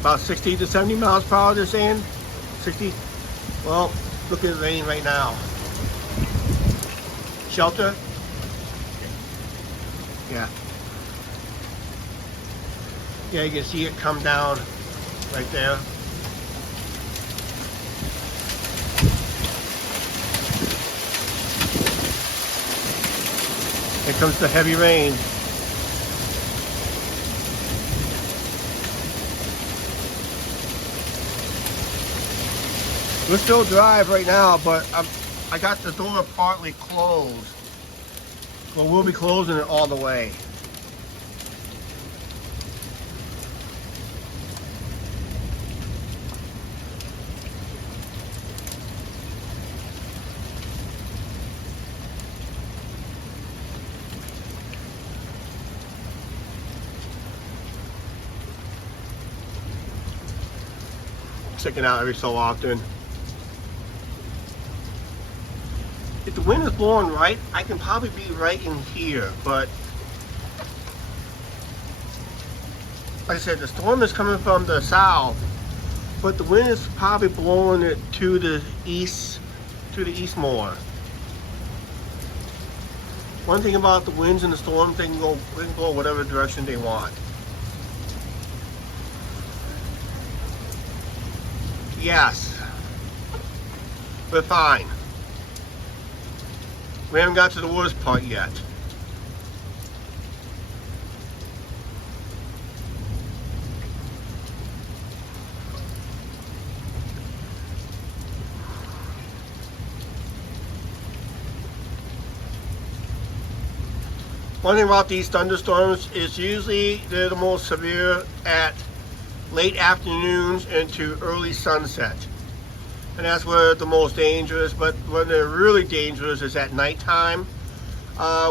About 60 to 70 miles per hour, they're saying. 60. Well, look at the rain right now. shelter. Yeah. Yeah, you can see it come down right there. Here comes the heavy rain. We're still dry right now, but I got the door partly closed. Well, we'll be closing it all the way. Checking out every so often. If the wind is blowing right, I can probably be right in here, but like I said, the storm is coming from the south, but the wind is probably blowing it to the east more. One thing about the winds and the storms, they can go whatever direction they want. Yes, we're fine. We haven't got to the worst part yet. One thing about these thunderstorms is usually they're the most severe at late afternoons into early sunset. And that's where the most dangerous, but when they're really dangerous is at nighttime,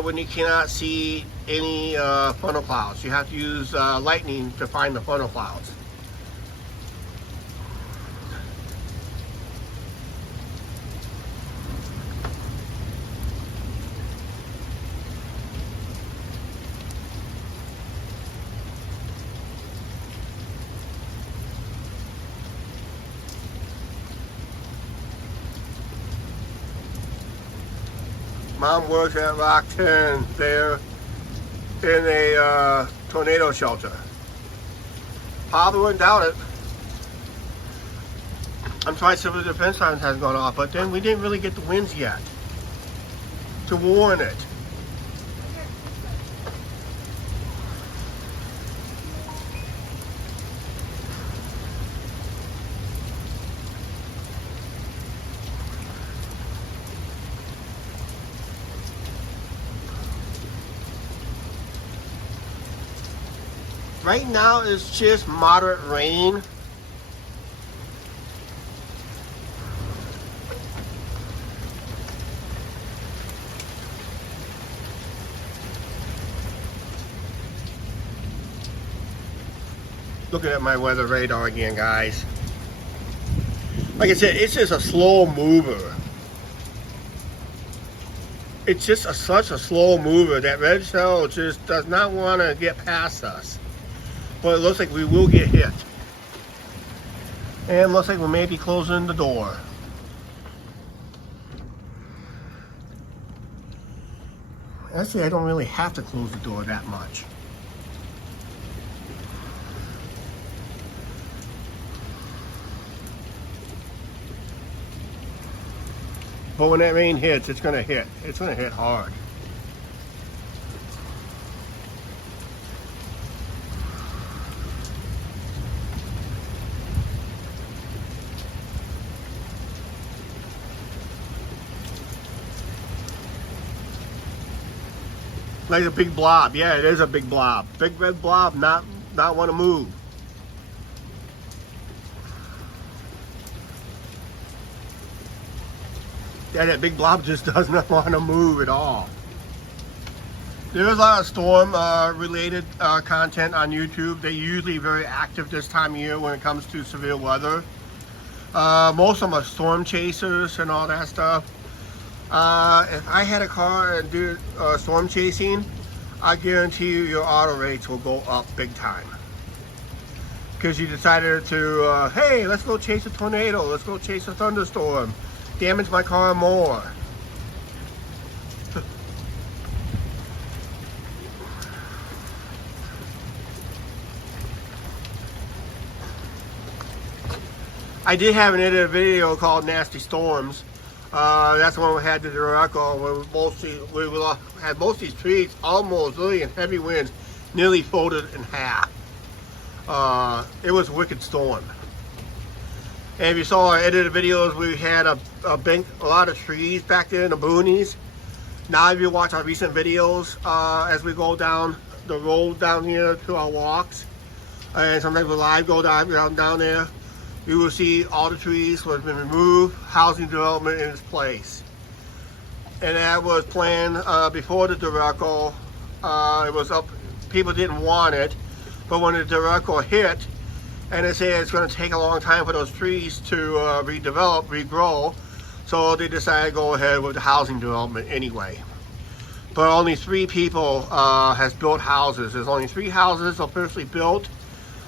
when you cannot see any funnel clouds. You have to use lightning to find the funnel clouds. Mom works at Rockton. They're in a tornado shelter. Probably wouldn't doubt it. I'm sorry civil defense sirens hasn't gone off, but then we didn't really get the winds yet to warn it. Right now it's just moderate rain. Looking at my weather radar again, guys. Like I said, it's just a slow mover. It's just such a slow mover that red cell just does not want to get past us. But it looks like we will get hit. And it looks like we may be closing the door. Actually, I don't really have to close the door that much. But when that rain hits, it's going to hit. It's going to hit hard. Like a big blob. Yeah, it is a big blob. Big red blob, not want to move. Yeah, that big blob just does not want to move at all. There's a lot of storm related content on YouTube. They're usually very active this time of year when it comes to severe weather. Most of them are storm chasers and all that stuff. If I had a car and do storm chasing, I guarantee you your auto rates will go up big time. Because you decided to, hey, let's go chase a tornado, let's go chase a thunderstorm, damage my car more. I did have an edited video called Nasty Storms. That's when we had the Derecho, where had most of these trees almost really in heavy winds, nearly folded in half. It was a wicked storm. And if you saw our edited videos, we had a lot of trees back there in the boonies. Now if you watch our recent videos, as we go down the road down here to our walks, and sometimes we live go down there, you will see all the trees have been removed, housing development in its place. And that was planned before the Derecho. It was up, people didn't want it, but when the Derecho hit, and they said it's going to take a long time for those trees to redevelop, regrow, so they decided to go ahead with the housing development anyway. But only 3 people has built houses. There's only 3 houses officially built,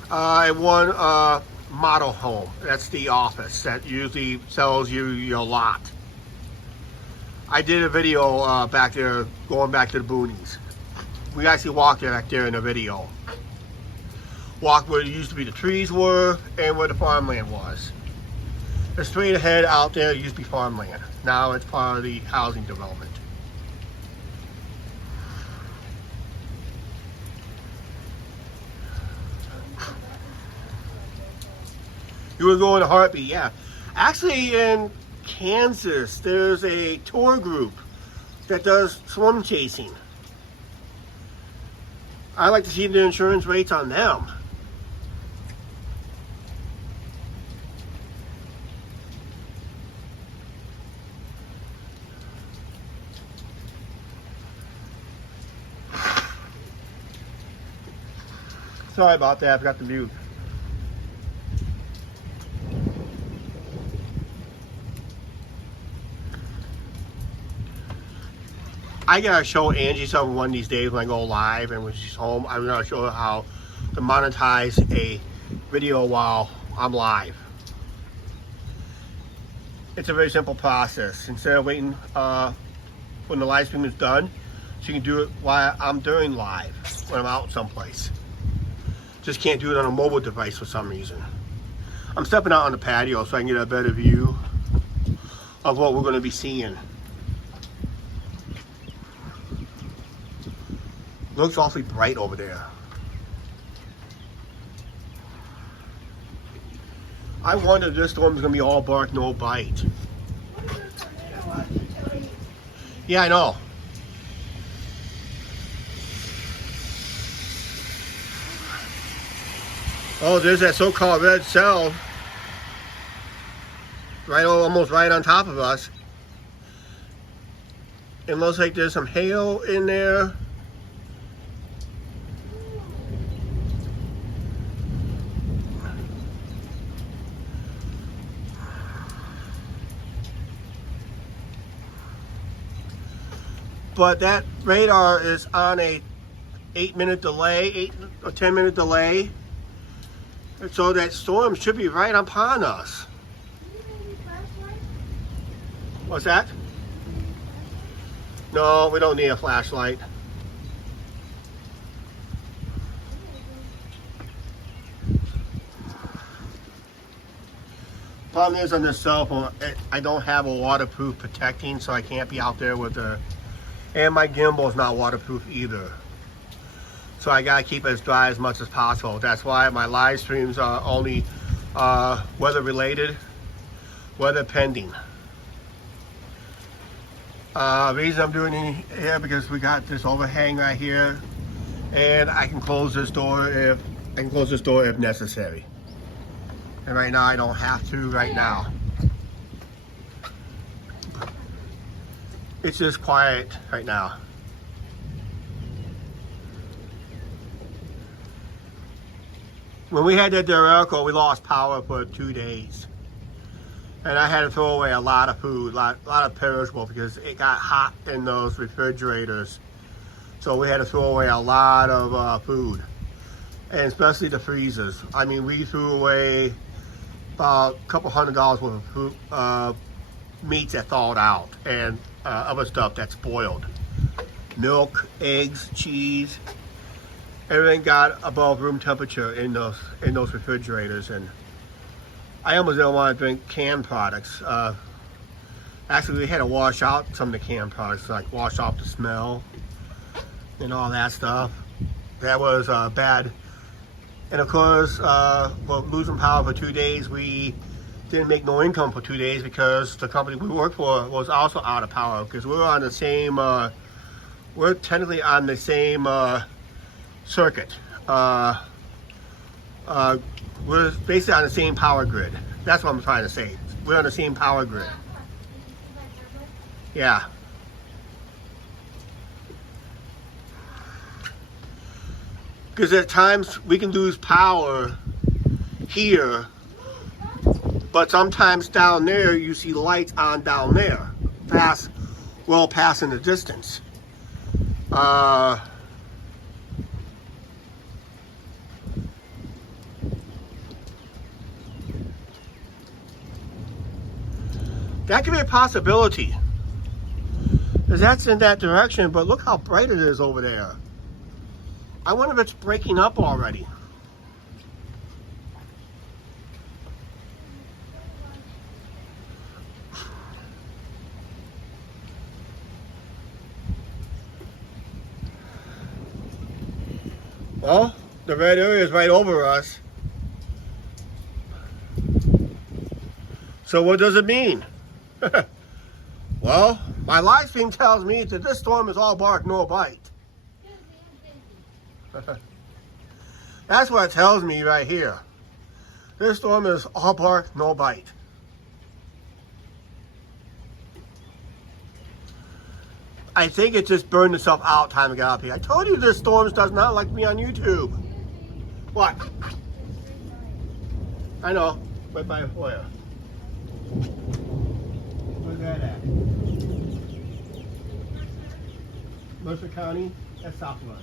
and 1 model home. That's the office that usually sells you your lot. I did a video back there, going back to the boonies. We actually walked back there in the video. Walked where it used to be the trees were and where the farmland was. The straight ahead out there used to be farmland. Now it's part of the housing development. You would go in a heartbeat, yeah. Actually, in Kansas, there's a tour group that does swim chasing. I like to see the insurance rates on them. Sorry about that, I forgot to mute. I gotta show Angie something one of these days when I go live and when she's home. I'm gonna show her how to monetize a video while I'm live. It's a very simple process. Instead of waiting when the live stream is done, she can do it while I'm doing live, when I'm out someplace. Just can't do it on a mobile device for some reason. I'm stepping out on the patio so I can get a better view of what we're gonna be seeing. Looks awfully bright over there. I wonder if this storm's gonna be all bark, no bite. Yeah, I know. Oh, there's that so-called red cell. Right, almost right on top of us. It looks like there's some hail in there. But that radar is on a 8-minute delay, 8 or 10-minute delay. And so that storm should be right upon us. What's that? No, we don't need a flashlight. Problem is on this cell phone, I don't have a waterproof protecting, so I can't be out there with the, and my gimbal is not waterproof either. So I gotta keep it as dry as much as possible. That's why my live streams are only weather related, weather pending. Reason I'm doing it here because we got this overhang right here, and I can close this door if necessary. And right now I don't have to right now. It's just quiet right now. When we had that Derecho, we lost power for 2 days. And I had to throw away a lot of food, a lot of perishable, because it got hot in those refrigerators. So we had to throw away a lot of food, and especially the freezers. I mean, we threw away about a couple $100 worth of food, meats that thawed out, and other stuff that spoiled. Milk, eggs, cheese, everything got above room temperature in those refrigerators, and I almost don't want to drink canned products. Actually, we had to wash out some of the canned products, like wash off the smell and all that stuff. That was bad. And of course, well, losing power for 2 days, we didn't make no income for 2 days because the company we worked for was also out of power, because we were on the same, we're technically on the same circuit. We're basically on the same power grid. That's what I'm trying to say. We're on the same power grid. Yeah. Because at times we can lose power here, but sometimes down there you see lights on down there, well past in the distance. That could be a possibility, because that's in that direction, but look how bright it is over there. I wonder if it's breaking up already. Well, the red area is right over us. So what does it mean? Well, my live stream tells me that this storm is all bark, no bite. That's what it tells me right here. This storm is all bark, no bite. I think it just burned itself out time to get up here. I told you this storm does not like me on YouTube. What? I know. Right by where? Where's that at? Mercer County? That's south of us.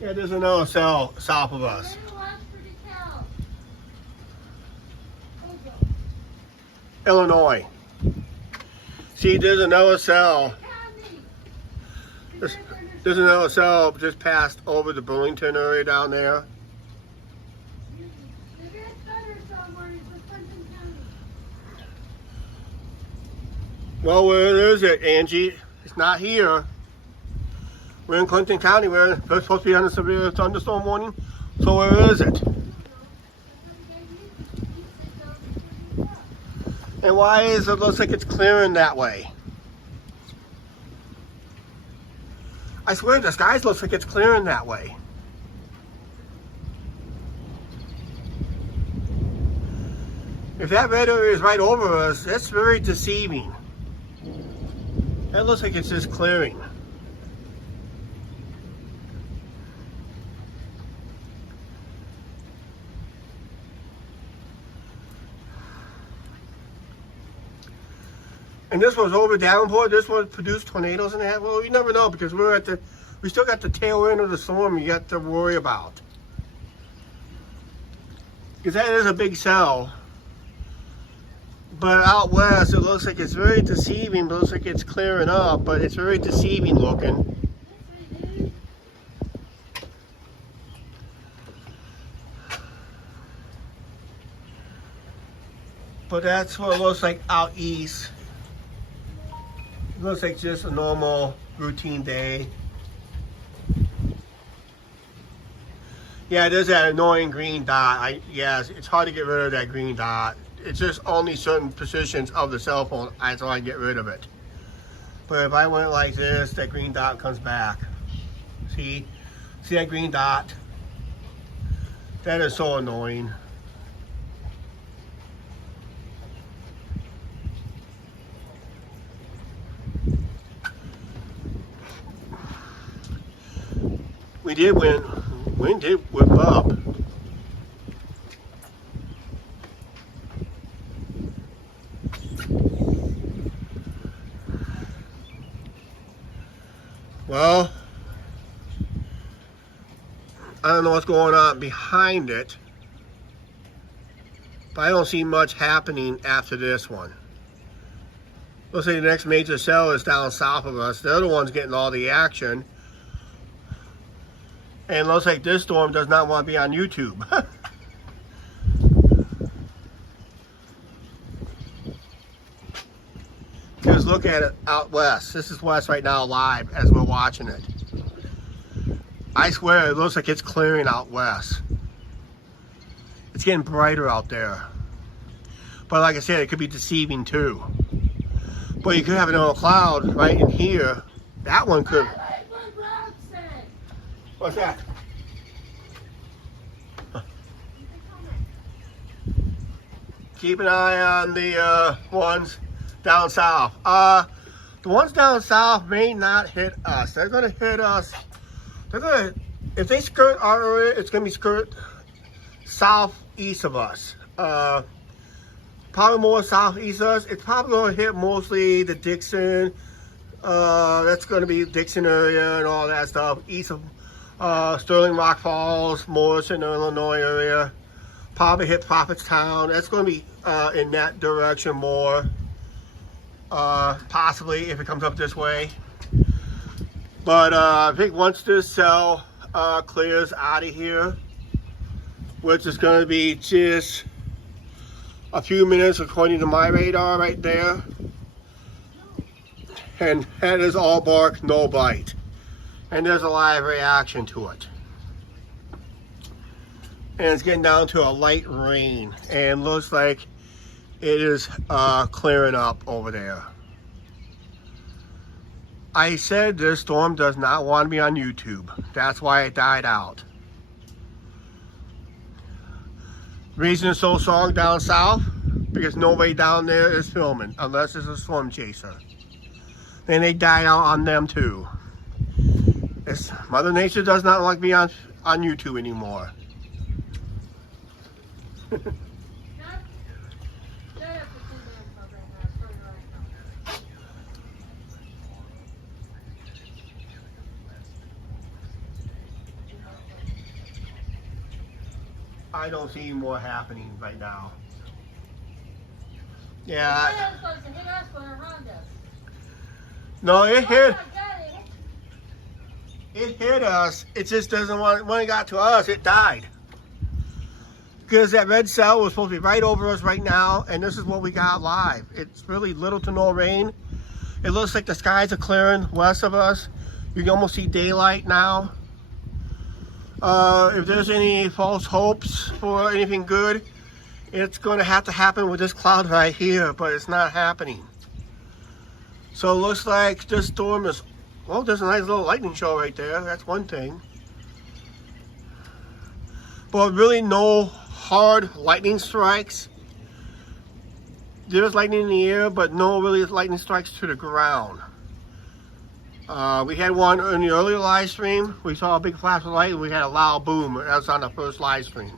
Yeah, there's another cell south of us. Illinois. See, there's another cell. There's another cell just passed over the Burlington area down there. Well, where is it, Angie? It's not here. We're in Clinton County. We're supposed to be on a severe thunderstorm warning. So where is it? And why is it looks like it's clearing that way? I swear the sky looks like it's clearing that way. If that red area is right over us, that's very deceiving. That looks like it's just clearing. And this was over Davenport. This one produced tornadoes and that. Well, you never know, because we still got the tail end of the storm you got to worry about. Because that is a big cell. But out west, it looks like it's very deceiving. It looks like it's clearing up, but it's very deceiving looking. But that's what it looks like out east. It looks like just a normal routine day. Yeah, there's that annoying green dot. Yes, it's hard to get rid of that green dot. It's just only certain positions of the cell phone until I get rid of it. But if I went like this, that green dot comes back. See? See that green dot? That is so annoying. We did win. Wind did whip up. Well, I don't know what's going on behind it, but I don't see much happening after this one. Looks like the next major cell is down south of us. The other one's getting all the action. And it looks like this storm does not want to be on YouTube. Because look at it out west. This is west right now live as we're watching it. I swear it looks like it's clearing out west. It's getting brighter out there. But like I said, it could be deceiving too. But you could have another cloud right in here. That one could. I like what Rob said. What's that? Keep an eye on the ones down south. The ones down south may not hit us. They're gonna hit us. They're gonna, if they skirt our area, it's gonna be skirt southeast of us. Probably more southeast of us. It's probably gonna hit mostly the Dixon. That's gonna be Dixon area and all that stuff. East of Sterling Rock Falls, Morrison, Illinois area. Probably hit Prophetstown. That's going to be in that direction more. Possibly if it comes up this way. But I think once this cell clears out of here, which is going to be just a few minutes according to my radar right there. And that is all bark, no bite. And there's a live reaction to it. And it's getting down to a light rain, and looks like it is clearing up over there. I said this storm does not want to be on YouTube. That's why it died out. Reason it's so strong down south, because nobody down there is filming unless it's a storm chaser. Then they died out on them too. Mother Nature does not like me on YouTube anymore. I don't see more happening right now. Yeah. No, it hit. It hit us. It just doesn't want. When it got to us, it died. Because that red cell was supposed to be right over us right now, and this is what we got live. It's really little to no rain. It looks like the skies are clearing west of us. You can almost see daylight now. If there's any false hopes for anything good, it's going to have to happen with this cloud right here, but it's not happening. So it looks like this storm is, well, there's a nice little lightning show right there. That's one thing. But really no hard lightning strikes. There's lightning in the air, but no really lightning strikes to the ground. We had one in the earlier live stream. We saw a big flash of light and we had a loud boom. That was on the first live stream.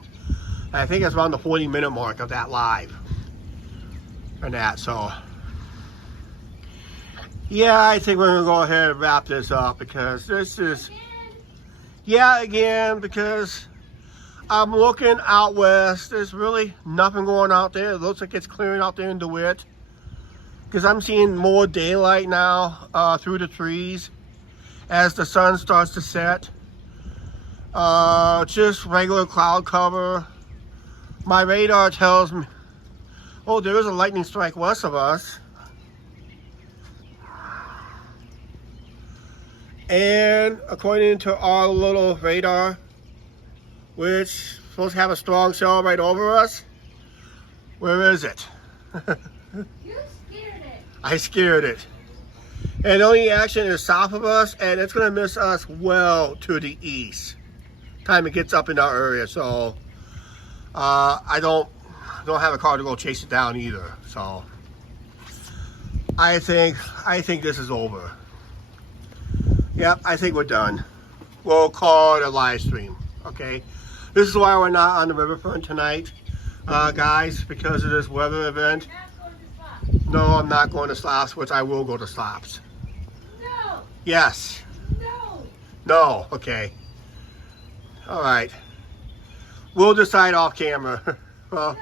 And I think it's around the 40-minute mark of that live. And that, so. Yeah, I think we're going to go ahead and wrap this up because this is. Yeah, again, because I'm looking out west. There's really nothing going out there. It looks like it's clearing out there in DeWitt. Because I'm seeing more daylight now through the trees as the sun starts to set. Just regular cloud cover. My radar tells me, oh, there is a lightning strike west of us. And according to our little radar, which is supposed to have a strong cell right over us, where is it? You scared it. I scared it. And the only action is south of us, and it's going to miss us well to the east. Time it gets up in our area, so I don't have a car to go chase it down either. So I think this is over. Yep, I think we're done. We'll call it a live stream. Okay, this is why we're not on the riverfront tonight, guys, because of this weather event. No, I'm not going to Slops, which I will go to Slops. No. Yes. No. No. Okay. All right. We'll decide off camera. Well, No.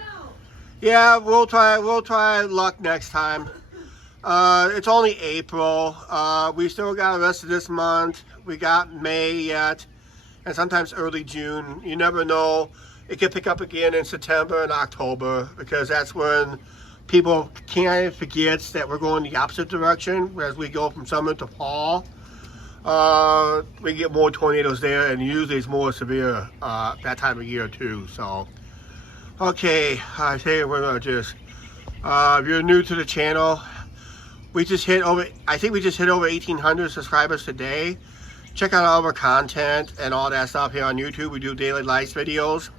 yeah, we'll try luck next time. It's only April. We still got the rest of this month. We got May yet. and sometimes early June. You never know. It could pick up again in September and October, because that's when people kind of forgets that we're going the opposite direction as we go from summer to fall. We get more tornadoes there, and usually it's more severe that time of year too. So, okay, I say we're gonna just. If you're new to the channel, we just hit over. I think we just hit over 1,800 subscribers today. Check out all of our content and all that stuff here on YouTube. We do daily live videos.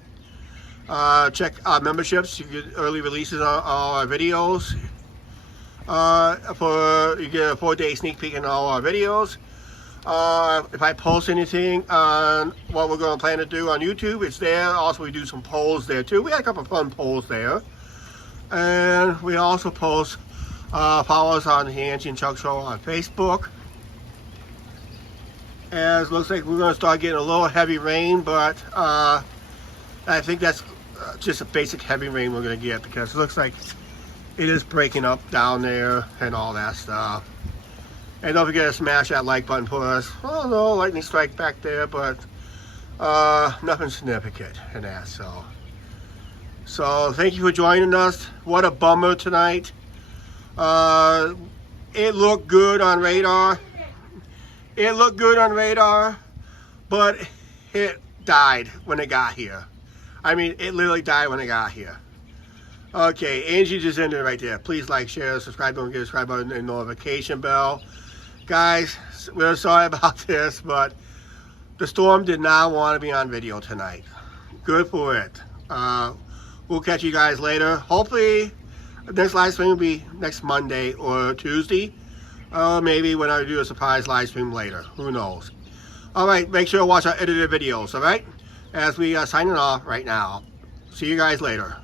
Check our memberships. You get early releases on all our videos. You get a 4-day sneak peek in all our videos. If I post anything on what we're going to plan to do on YouTube, it's there. Also, we do some polls there too. We had a couple of fun polls there. And we also post, follow us on the Angie and Chuck Show on Facebook. As looks like we're going to start getting a little heavy rain, but I think that's just a basic heavy rain we're going to get, because it looks like it is breaking up down there and all that stuff. And don't forget to smash that like button for us. Oh no, lightning strike back there, but nothing significant in that. So thank you for joining us. What a bummer tonight. It looked good on radar. It looked good on radar, but it died when it got here. I mean, it literally died when it got here. Okay, Angie just ended right there. Please like, share, subscribe, don't forget to subscribe button and notification bell. Guys, we're sorry about this, but the storm did not want to be on video tonight. Good for it. We'll catch you guys later. Hopefully, the next live stream will be next Monday or Tuesday. Maybe when I do a surprise live stream later. Who knows? Alright, make sure to watch our edited videos, alright? As we are signing off right now. See you guys later.